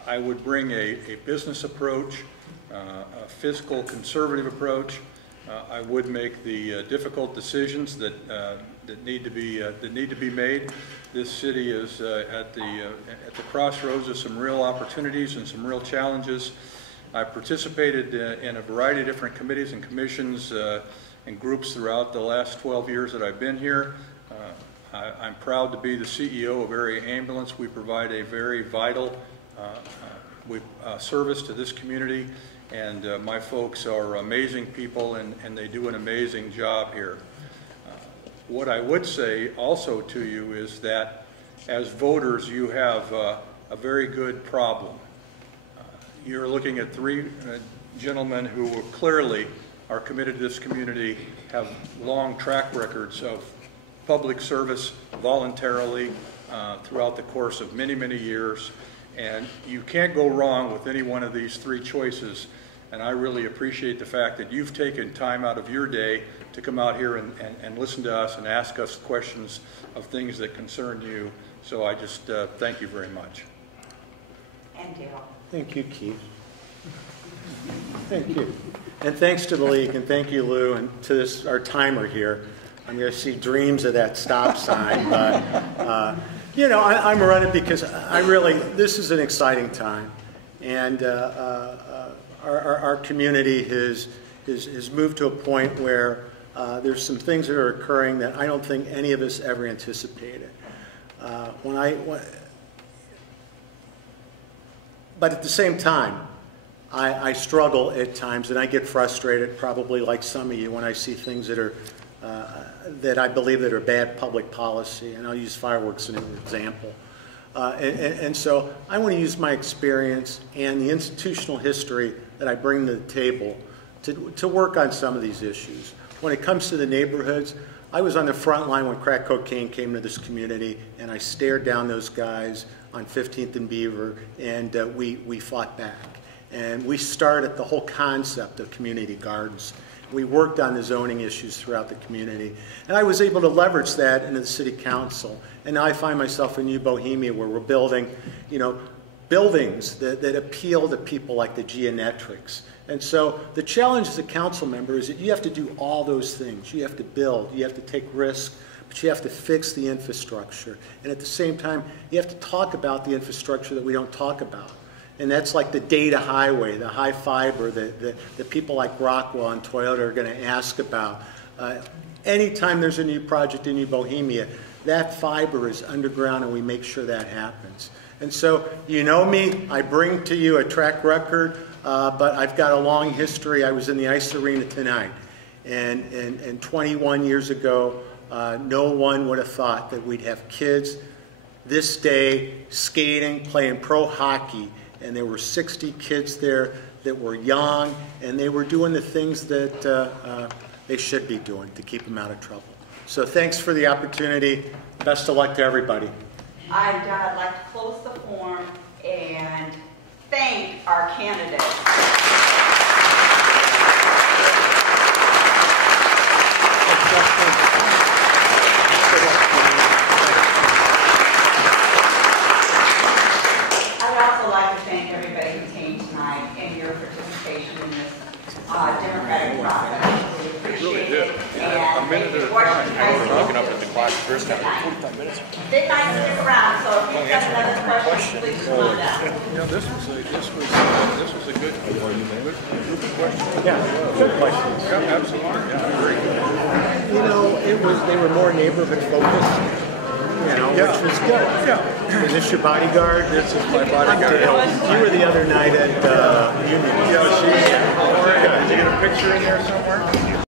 I would bring a business approach, a fiscal conservative approach. I would make the difficult decisions that need to be made. This city is at the crossroads of some real opportunities and some real challenges. I participated in a variety of different committees and commissions and groups throughout the last 12 years that I've been here. I'm proud to be the CEO of Area Ambulance. We provide a very vital service to this community, and my folks are amazing people, and they do an amazing job here. What I would say also to you is that as voters, you have a very good problem. You're looking at three gentlemen who clearly are committed to this community, have long track records of public service voluntarily throughout the course of many, many years. And you can't go wrong with any one of these three choices. And I really appreciate the fact that you've taken time out of your day to come out here and listen to us and ask us questions of things that concern you. So I just thank you very much. And Dale. Thank you, Keith. Thank you. And thanks to the league, and thank you, Lou, and to this, our timer here. I'm going to see dreams of that stop sign, but you know, I'm running because this is an exciting time, and our community has moved to a point where there's some things that are occurring that I don't think any of us ever anticipated. But at the same time, I struggle at times, and I get frustrated, probably like some of you, when I see things that are that I believe that are bad public policy, and I'll use fireworks as an example. And so I want to use my experience and the institutional history that I bring to the table to work on some of these issues. When it comes to the neighborhoods, I was on the front line when crack cocaine came to this community, and I stared down those guys on 15th and Beaver, and we fought back. And we started the whole concept of community gardens. We worked on the zoning issues throughout the community. And I was able to leverage that into the city council. And now I find myself in New Bohemia, where we're building, you know, buildings that appeal to people like the geometrics. And so the challenge as a council member is that you have to do all those things. You have to build, you have to take risks, but you have to fix the infrastructure. And at the same time, you have to talk about the infrastructure that we don't talk about. And that's like the data highway, the high fiber that people like Rockwell and Toyota are going to ask about. Anytime there's a new project in New Bohemia, that fiber is underground, and we make sure that happens. And so, you know me, I bring to you a track record, but I've got a long history. I was in the ice arena tonight. And 21 years ago, no one would have thought that we'd have kids this day skating, playing pro hockey. And there were 60 kids there that were young, and they were doing the things that they should be doing to keep them out of trouble. So thanks for the opportunity. Best of luck to everybody. I'd like to close the forum and thank our candidates. I'd also like to thank everybody who came tonight and your participation in this democratic process. We appreciate it. a minute at a time. Looking up at the clock first time. 45 minutes. They might stick around, so if you've got another question, please come on down. You know, this was a good question. Yeah, good questions. Yeah, absolutely. Yeah, I agree. You know, they were more neighborhood focused, you know, Yeah. which was good. Yeah. Is this your bodyguard? This is my bodyguard. You were the other night at Union. Yeah, she. Did you get a picture in there somewhere?